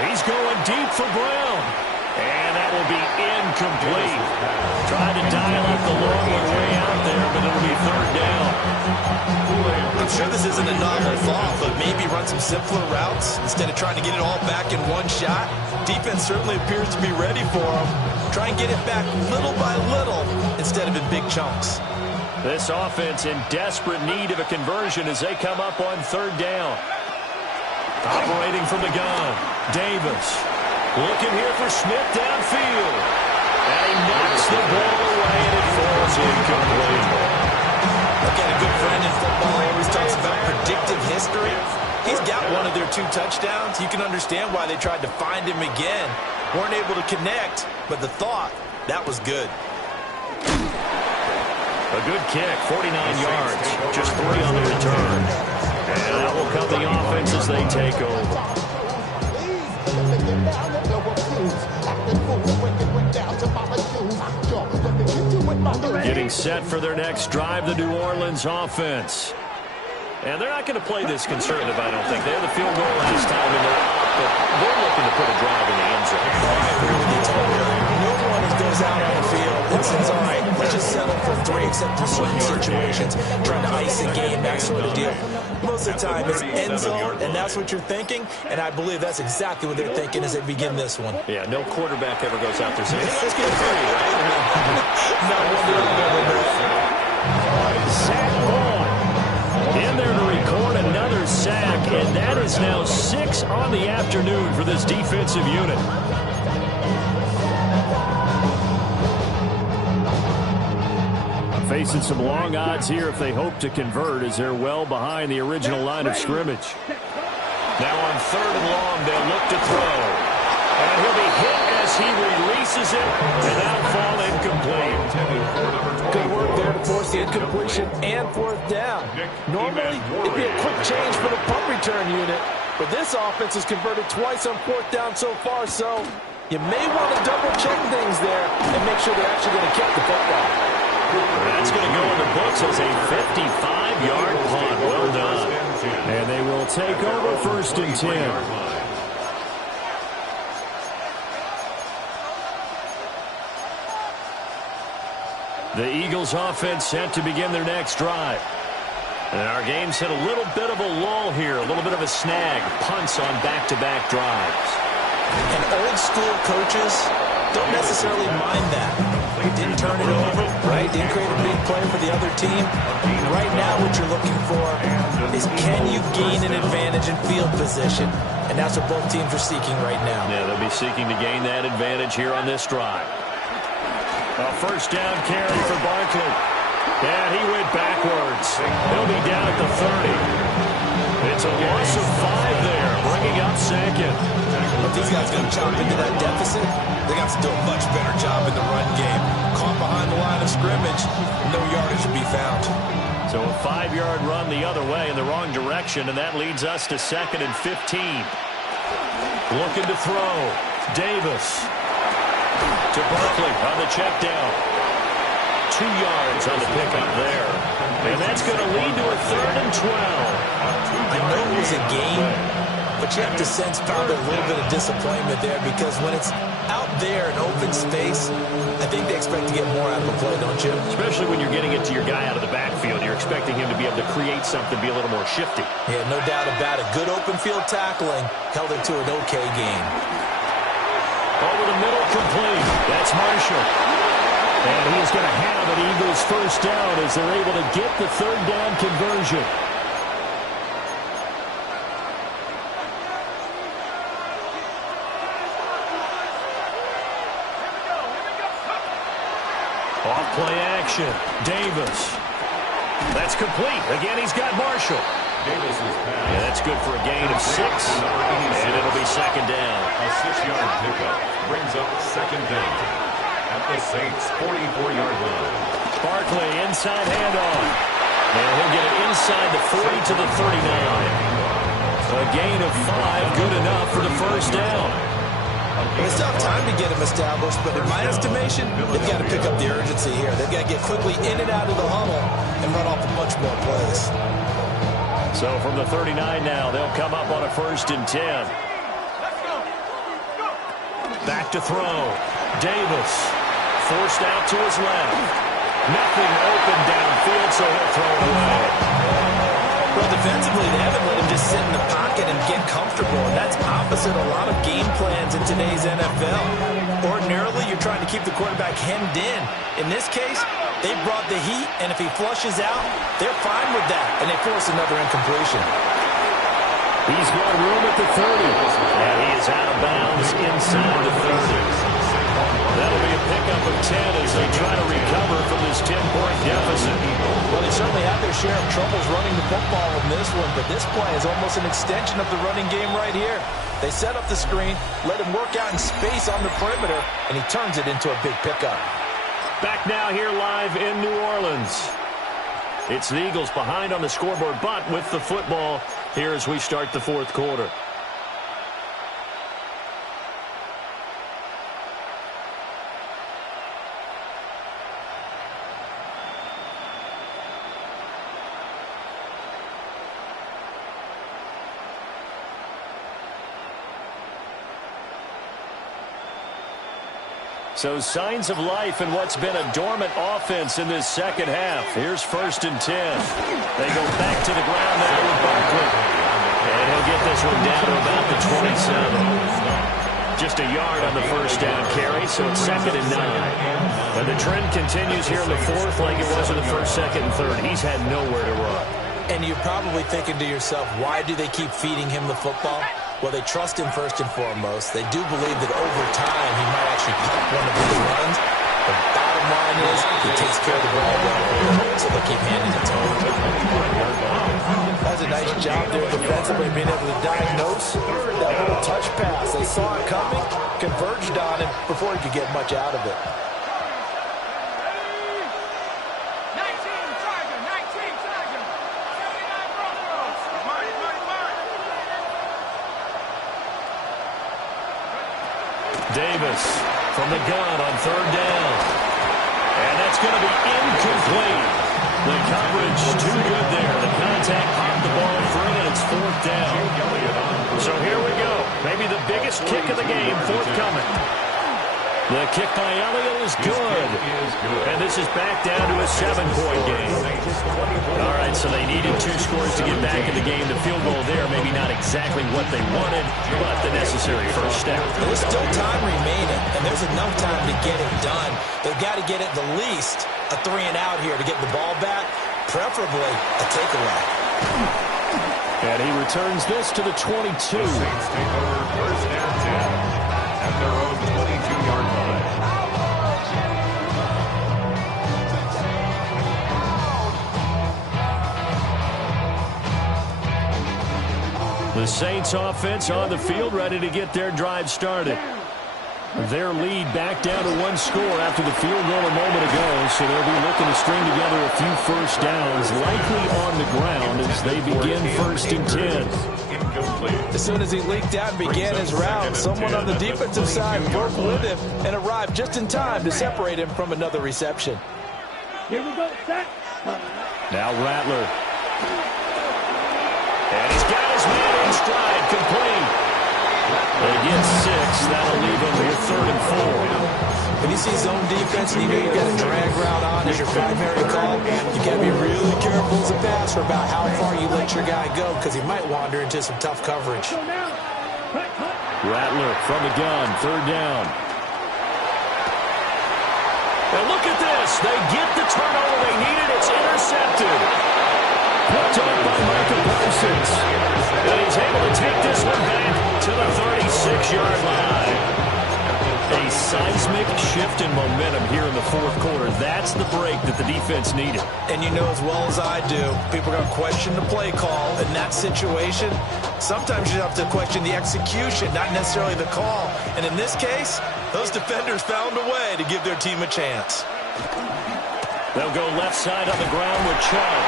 He's going deep for Brown. And that will be incomplete. Tried to dial up the long one way out there, but it'll be 3rd down. I'm sure this isn't a novel thought, but maybe run some simpler routes instead of trying to get it all back in one shot. Defense certainly appears to be ready for him. Try and get it back little by little instead of in big chunks. This offense in desperate need of a conversion as they come up on 3rd down. Operating from the gun, Davis. Looking here for Smith downfield. And he knocks the ball away, and it falls incomplete. Look at a good friend in football. He always talks about predictive history. He's got one of their 2 touchdowns. You can understand why they tried to find him again. Weren't able to connect, but the thought, that was good. A good kick, 49 yards, just 3 on the return. And that will come the offense as they take over. Getting set for their next drive, the New Orleans offense. And they're not going to play this conservative, I don't think. They had the field goal last time, but they're looking to put a drive in the end zone. I agree with you, Tony. No one goes out on the field and says, all right, let's just settle for 3 except for certain situations, trying to ice a game, that sort of deal. Most of the time, it's end zone, and that's what you're thinking, and I believe that's exactly what they're thinking as they begin this one. Yeah, no quarterback ever goes out there saying, hey, let's get a 3, right? Not one that I've ever heard. Sack Ball. In there to record another sack, and that is now 6 on the afternoon for this defensive unit. Facing some long odds here if they hope to convert, as they're well behind the original line of scrimmage. Now on 3rd and long, they'll look to throw. And he'll be hit as he releases it, and that'll fall incomplete. Good work there to force the incompletion and 4th down. Normally, it'd be a quick change for the punt return unit, but this offense has converted twice on 4th down so far, so you may want to double-check things there and make sure they're actually going to kick the football. That's going to go in the books as a 55-yard punt. Well done. And they will take over 1st and 10. The Eagles offense set to begin their next drive. And our game's hit a little bit of a lull here, a little bit of a snag. Punts on back-to-back drives. And old-school coaches don't necessarily mind that. Didn't turn it over, right? Didn't create a big play for the other team. Right now what you're looking for is can you gain an advantage in field position? And that's what both teams are seeking right now. Yeah, they'll be seeking to gain that advantage here on this drive. A 1st down carry for Barkley. And he went backwards. He'll be down at the 30. It's a loss of 5 there, bringing up 2nd. If these guys are going to chop into that deficit, they got to do a much better job in the run game. Caught behind the line of scrimmage, no yardage to be found. So a 5-yard run the other way in the wrong direction, and that leads us to 2nd and 15. Looking to throw. Davis to Barkley on the check down. 2 yards on the pickup there. And that's going to lead to a 3rd and 12. I know it was a game, but you have to sense probably a little bit of disappointment there because when it's out there in open space, I think they expect to get more out of the play, don't you? Especially when you're getting it to your guy out of the backfield. You're expecting him to be able to create something, be a little more shifty. Yeah, no doubt about it. Good open field tackling held it to an okay game. Over the middle, complete. That's Marshall. And he's going to have an Eagles 1st down as they're able to get the 3rd down conversion. Off-play action. Davis. That's complete. Again, he's got Marshall. Yeah, that's good for a gain of 6. And it'll be 2nd down. A 6-yard pickup brings up 2nd down at the Saints' 44-yard line. Barkley, inside handoff. And he'll get it inside the 40 to the 39. A gain of 5 good enough for the first down. They still have time to get him established, but in my estimation, they've got to pick up the urgency here. They've got to get quickly in and out of the huddle and run off a bunch more plays. So from the 39 now, they'll come up on a 1st and 10. Back to throw. Davis forced out to his left. Nothing open downfield, so he'll throw it away. Well, defensively, they haven't let him just sit in the pocket and get comfortable, and that's opposite a lot of game plans in today's NFL. Ordinarily, you're trying to keep the quarterback hemmed in. In this case, they brought the heat, and if he flushes out, they're fine with that, and they force another incompletion. He's got room at the 30, and he is out of bounds inside the 30. That'll be a pickup of 10 as they try to recover from this 10-point deficit. Well, they certainly had their share of troubles running the football in this one, but this play is almost an extension of the running game right here. They set up the screen, let him work out in space on the perimeter, and he turns it into a big pickup. Back now here live in New Orleans. It's the Eagles behind on the scoreboard, but with the football here as we start the 4th quarter. So signs of life in what's been a dormant offense in this second half. Here's 1st and 10. They go back to the ground now with Barkley. And he'll get this one down to about the 27. Just a yard on the first down carry, so it's 2nd and 9. And the trend continues here in the 4th like it was in the 1st, 2nd, and 3rd. He's had nowhere to run. And you're probably thinking to yourself, why do they keep feeding him the football? Well, they trust him first and foremost. They do believe that over time he might actually pop one of these runs. The bottom line is he takes care of the ball well, so they'll keep handing it to him. That's a nice job there defensively, being able to diagnose that little touch pass. They saw it coming, converged on him before he could get much out of it. Davis from the gun on 3rd down. And that's going to be incomplete. The coverage too good there. The contact popped the ball free, and it's 4th down. So here we go. Maybe the biggest kick of the game forthcoming. The kick by Elliott is good. And this is back down to a 7-point game. All right, so they needed 2 scores to get back in the game. The field goal there, maybe not exactly what they wanted, but the necessary first step. There's still time remaining, and there's enough time to get it done. They've got to get at the least a 3-and-out here to get the ball back, preferably a takeaway. And he returns this to the 22. Saints take over 1st and 10 at their own 22-yard line. The Saints offense on the field, ready to get their drive started. Their lead back down to 1 score after the field goal a moment ago, so they'll be looking to string together a few first downs, likely on the ground as they begin 1st and 10. As soon as he leaked out and began his route, someone on the defensive side worked with him and arrived just in time to separate him from another reception. Here we go, set. Now Rattler. And he's got his man in stride, complete. They get 6. That'll leave him with 3rd and 4. When you see zone defense and you know you've got a drag route on as your primary call, you got to be really careful as a passer about how far you let your guy go because he might wander into some tough coverage. Rattler from the gun, 3rd down. And look at this. They get the turnover they needed. It's intercepted. Picked up by Michael Parsons. And he's able to take this one back to the 36-yard line. A seismic shift in momentum here in the 4th quarter. That's the break that the defense needed. And you know as well as I do, people are going to question the play call. In that situation, sometimes you have to question the execution, not necessarily the call. And in this case, those defenders found a way to give their team a chance. They'll go left side on the ground with Chubb.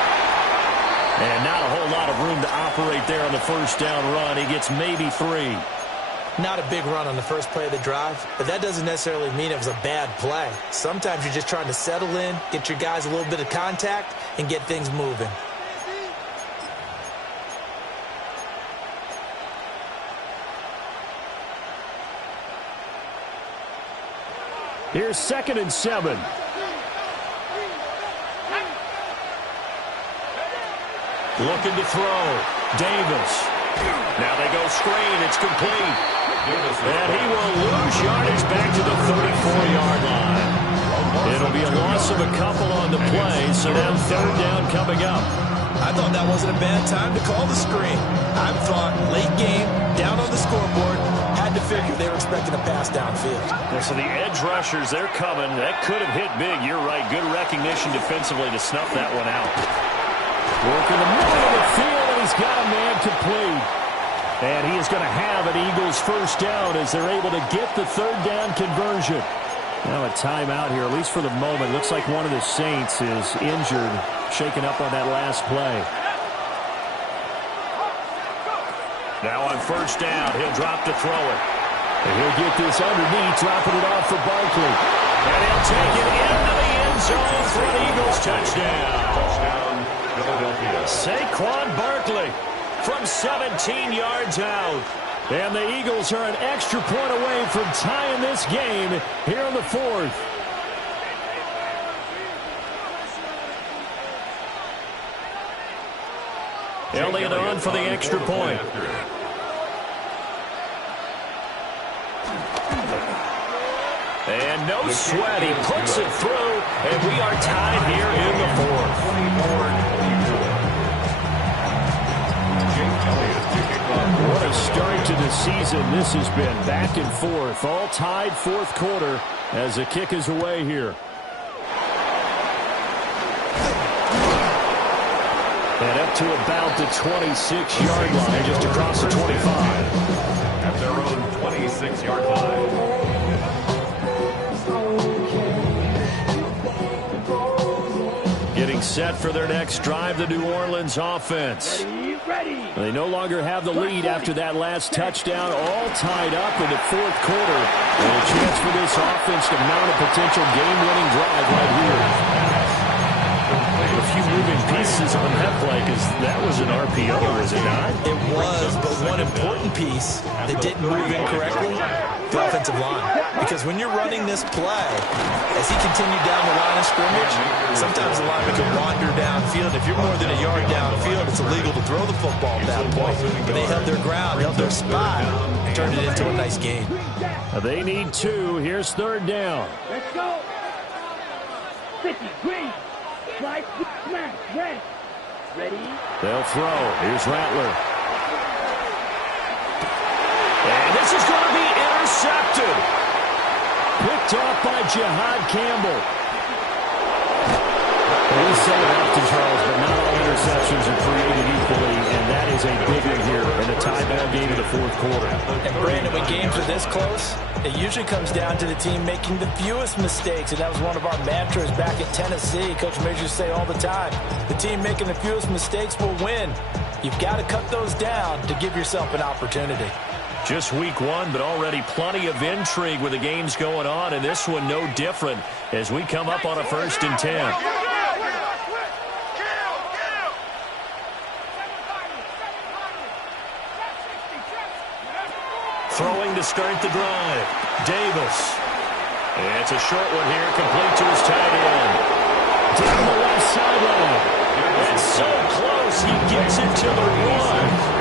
And not a whole lot of room to operate there on the first down run. He gets maybe 3. Not a big run on the first play of the drive, but that doesn't necessarily mean it was a bad play. Sometimes you're just trying to settle in, get your guys a little bit of contact, and get things moving. Here's 2nd and 7. Looking to throw. Davis. Now they go screen. It's complete. And he will lose yardage back to the 34-yard line. It'll be a loss of a couple on the play, so now 3rd down coming up. I thought that wasn't a bad time to call the screen. I thought late game, down on the scoreboard, had to figure they were expecting a pass downfield. Yeah, so the edge rushers, they're coming. That could have hit big. You're right. Good recognition defensively to snuff that one out. Working the middle of the field, and he's got a man complete. And he is going to have an Eagles first down as they're able to get the 3rd down conversion. Now a timeout here, at least for the moment. Looks like one of the Saints is injured, shaken up on that last play. Now on first down, he'll drop to throw it. And he'll get this underneath, dropping it off for Barkley. And he'll take it into the end zone for an Eagles touchdown. Touchdown, Philadelphia. Saquon Barkley from 17 yards out. And the Eagles are an extra point away from tying this game here in the 4th. Elliott on for the extra point. And no sweat. He puts it through, and we are tied here in the 4th. What a start to the season this has been. Back and forth, all tied 4th quarter as the kick is away here. And up to about the 26-yard line, just across the 25. At their own 26-yard line. Getting set for their next drive, the New Orleans offense. They no longer have the lead after that last touchdown, all tied up in the 4th quarter. And a chance for this offense to mount a potential game-winning drive right here. A few moving pieces on that play because that was an RPO, was it not? It was, but one important piece that didn't move incorrectly, the offensive line. Because when you're running this play, as he continued down the line of scrimmage, sometimes the lineman can wander downfield. If you're more than a yard downfield, it's illegal to throw the football at that point. But they held their ground, held their spot, and turned it into a nice game. They need 2. Here's 3rd down. Let's go. 50, green. Slide, smash, red. Ready? They'll throw. Here's Rattler. And this is going to be intercepted. Picked off by Jihad Campbell. Well, we say it often, Charles, but not all interceptions are created equally, and that is a big one here in the tie-ball game of the 4th quarter. And Brandon, when games are this close, it usually comes down to the team making the fewest mistakes, and that was one of our mantras back at Tennessee. Coach Majors say all the time, the team making the fewest mistakes will win. You've got to cut those down to give yourself an opportunity. Just week 1, but already plenty of intrigue with the games going on, and this one no different as we come up on a 1st and 10. Throwing to start the drive. Davis. And it's a short one here, complete to his tight end. Down the left sideline. It's so close, he gets it to the 1.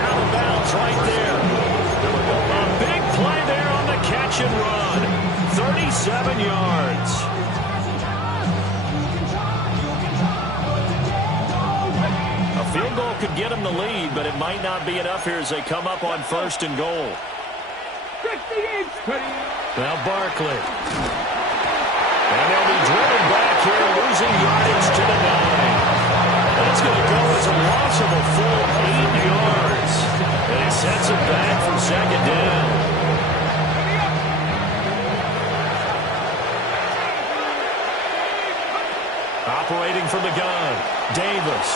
Out of bounds right there. A big play there on the catch and run. 37 yards. A field goal could get him the lead, but it might not be enough here as they come up on 1st and goal. Now Barkley. And they'll be driven back here, losing yardage to the 9. That's going to go as a loss of a full 8 yards. And it sets it back for 2nd down. Operating from the gun, Davis.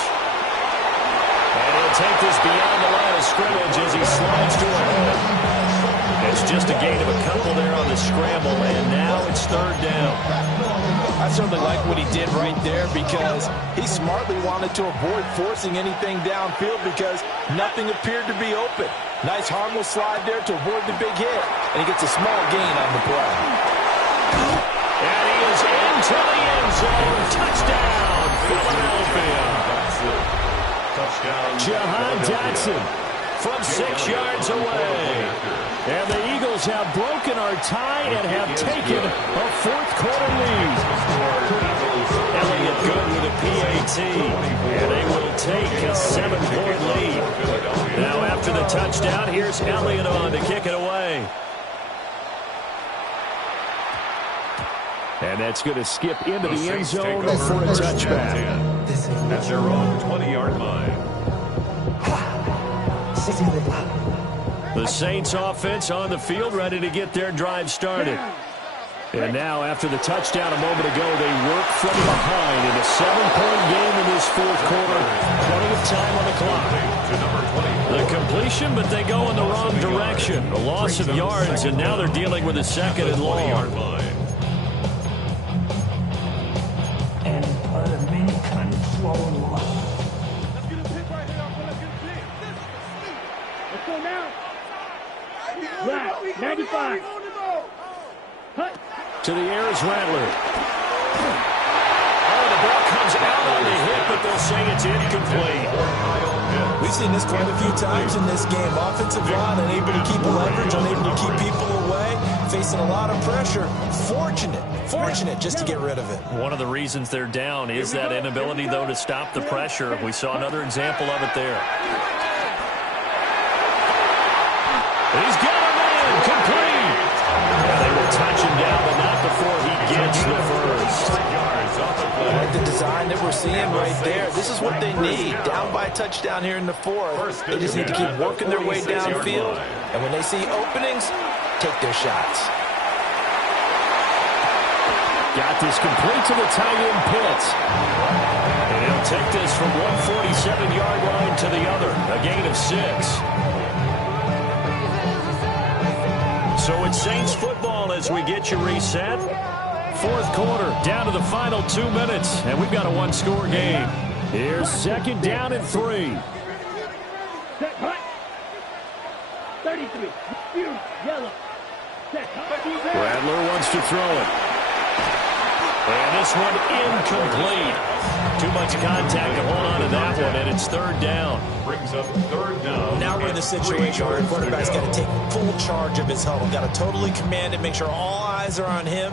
They'll take this beyond the line of scrimmage as he slides to a hole. It's just a gain of a couple there on the scramble, and now it's third down. I certainly like what he did right there because he smartly wanted to avoid forcing anything downfield because nothing appeared to be open. Nice harmless slide there to avoid the big hit, and he gets a small gain on the play. And he is into the end zone. Touchdown, Philadelphia. Jahan Dotson from 6 yards away. And the Eagles have broken our tie and have taken a fourth-quarter lead. Elliott good with a PAT, and they will take a 7-point lead. Now after the touchdown, here's Elliott on to kick it away. And that's going to skip into the end zone for a touchback. At their own 20-yard line. The Saints offense on the field, ready to get their drive started. And now, after the touchdown a moment ago, they work from behind in a 7-point game in this fourth quarter. Plenty of time on the clock. The completion, but they go in the wrong direction. A loss of yards, and now they're dealing with a second and long. Let's go now. Right, 95. Cut. To the air is Rattler. Oh, the ball comes out on the hit, but they'll say it's incomplete. We've seen this quite a few times in this game. Offensive line unable to keep leverage, unable to keep people away, facing a lot of pressure. Fortunate just to get rid of it. One of the reasons they're down is that inability, though, to stop the pressure. We saw another example of it there. He's got a man, complete. Yeah, they will touch him down, but not before he gets the first. I like the design that we're seeing right there. This is what they need. Down by a touchdown here in the fourth. They just need to keep working their way downfield. And when they see openings, take their shots. Got this complete to the tight end Pitts. And he'll take this from 147-yard line to the other. A gain of 6. So it's Saints football as we get you reset. Fourth quarter, down to the final 2 minutes, and we've got a one-score game. Here's second down and 3. Set, hut. 33. Yellow. Set, hut. Rattler wants to throw it. And this one incomplete. Too much contact to hold on to that one, and it's third down. Brings up third down. Now we're in the situation where the quarterback's got to take full charge of his huddle. Got to totally command it, make sure all eyes are on him.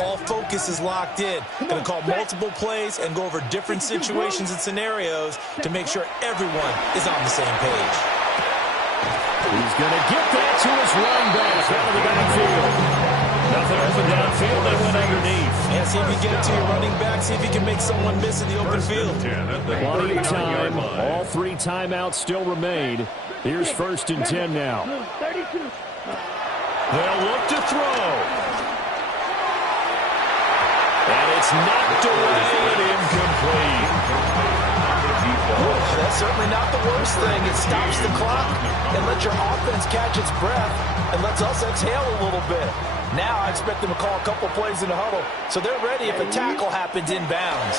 All focus is locked in. Going to call multiple plays and go over different situations and scenarios to make sure everyone is on the same page. He's going to get that to his running back out of the backfield. Nothing open downfield, they went underneath. Yeah, see if you get it to your running back. See if you can make someone miss in the open field. Plenty of time. All 3 timeouts still remain. Here's first and 10 now. 32. They'll look to throw. And it's knocked away and incomplete. That's certainly not the worst thing. It stops the clock and lets your offense catch its breath and lets us exhale a little bit. Now I expect them to call a couple plays in the huddle so they're ready if a tackle happens inbounds.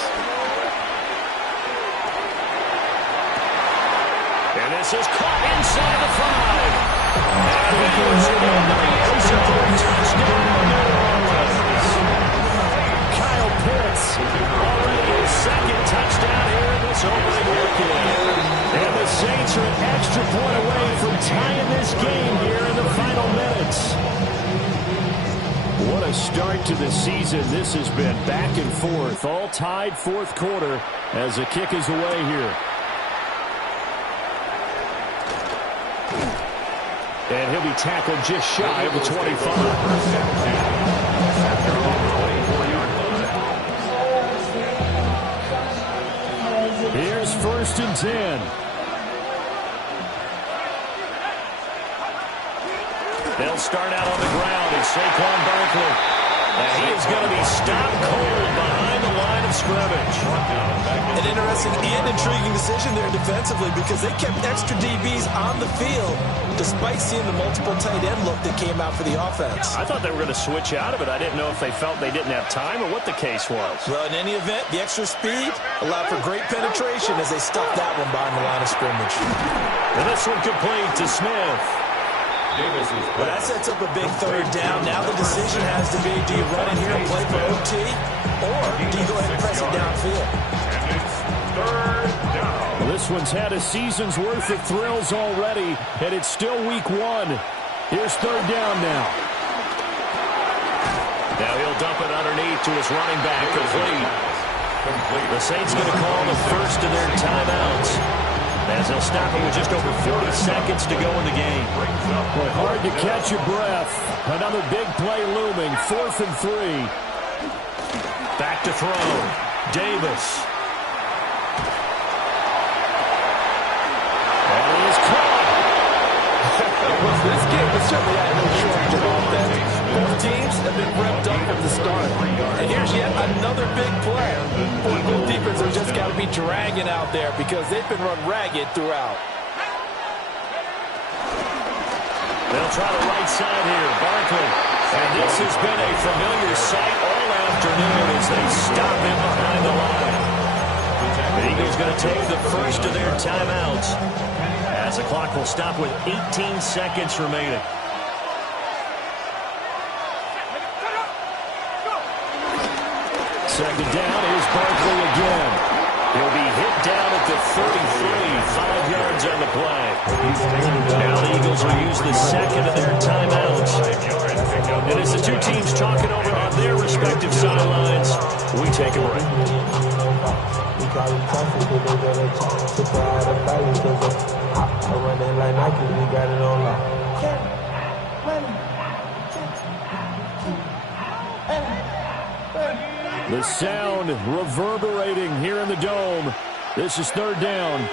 And this is caught inside the 5. And he was into the end zone. Touchdown, New Orleans. Kyle Pitts already his second touchdown here in this opening weekend. And the Saints are an extra point away from tying this game here in the final minutes. What a start to the season. This has been back and forth, all tied fourth quarter as the kick is away here. And he'll be tackled just shy of the 25. Here's first and 10. They'll start out on the ground. It's Saquon Barkley. And he is going to be stopped cold behind the line of scrimmage. An interesting and intriguing decision there defensively because they kept extra DBs on the field despite seeing the multiple tight end look that came out for the offense. I thought they were going to switch out of it. I didn't know if they felt they didn't have time or what the case was. Well, in any event, the extra speed allowed for great penetration as they stuffed that one behind the line of scrimmage. And this one complete to Smith. Well, that sets up a big third down. Now the decision has to be, do you run in here and play for OT, or do you go ahead and press it downfield? And it's third down. Well, this one's had a season's worth of thrills already, and it's still week 1. Here's third down now. Now he'll dump it underneath to his running back, complete. The Saints going to call the first of their timeouts, as they'll stop it with just over 40 seconds to go in the game. Boy, hard to catch your breath. Another big play looming. 4th and 3. Back to throw. Davis. And he is caught. This game has certainly had no shortage of offense. Both teams have been revved up from the start. And here's yet another big play. Boy, both defenses have just got to be dragging out there because they've been run ragged throughout. They'll try the right side here. Barkley. And this has been a familiar sight all afternoon as they stop him behind the line. The Eagles going to take the first of their timeouts, as the clock will stop with 18 seconds remaining. Second down, here's Barkley again. He'll be hit down at the 33, 5 yards on the play. Now the Eagles will use the second of their timeouts. And as the two teams talking over on their respective sidelines, we take a break. The sound reverberating here in the dome. This is third down.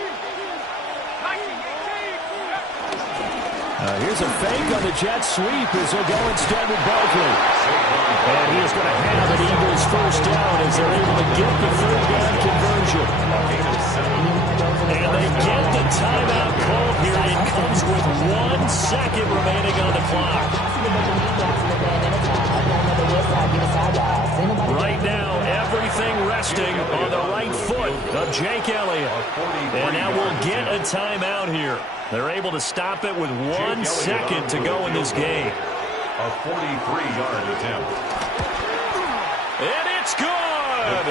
Here's a fake on the jet sweep as they'll go instead with Barkley. And he is going to have an Eagles first down as they're able to get the third down conversion. And they get the timeout called here. It comes with 1 second remaining on the clock. Right now, everything resting on the right foot of Jake Elliott. And now we'll get a timeout here. They're able to stop it with 1 second to go in this game. A 43-yard attempt. And it's good!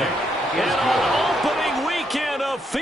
And on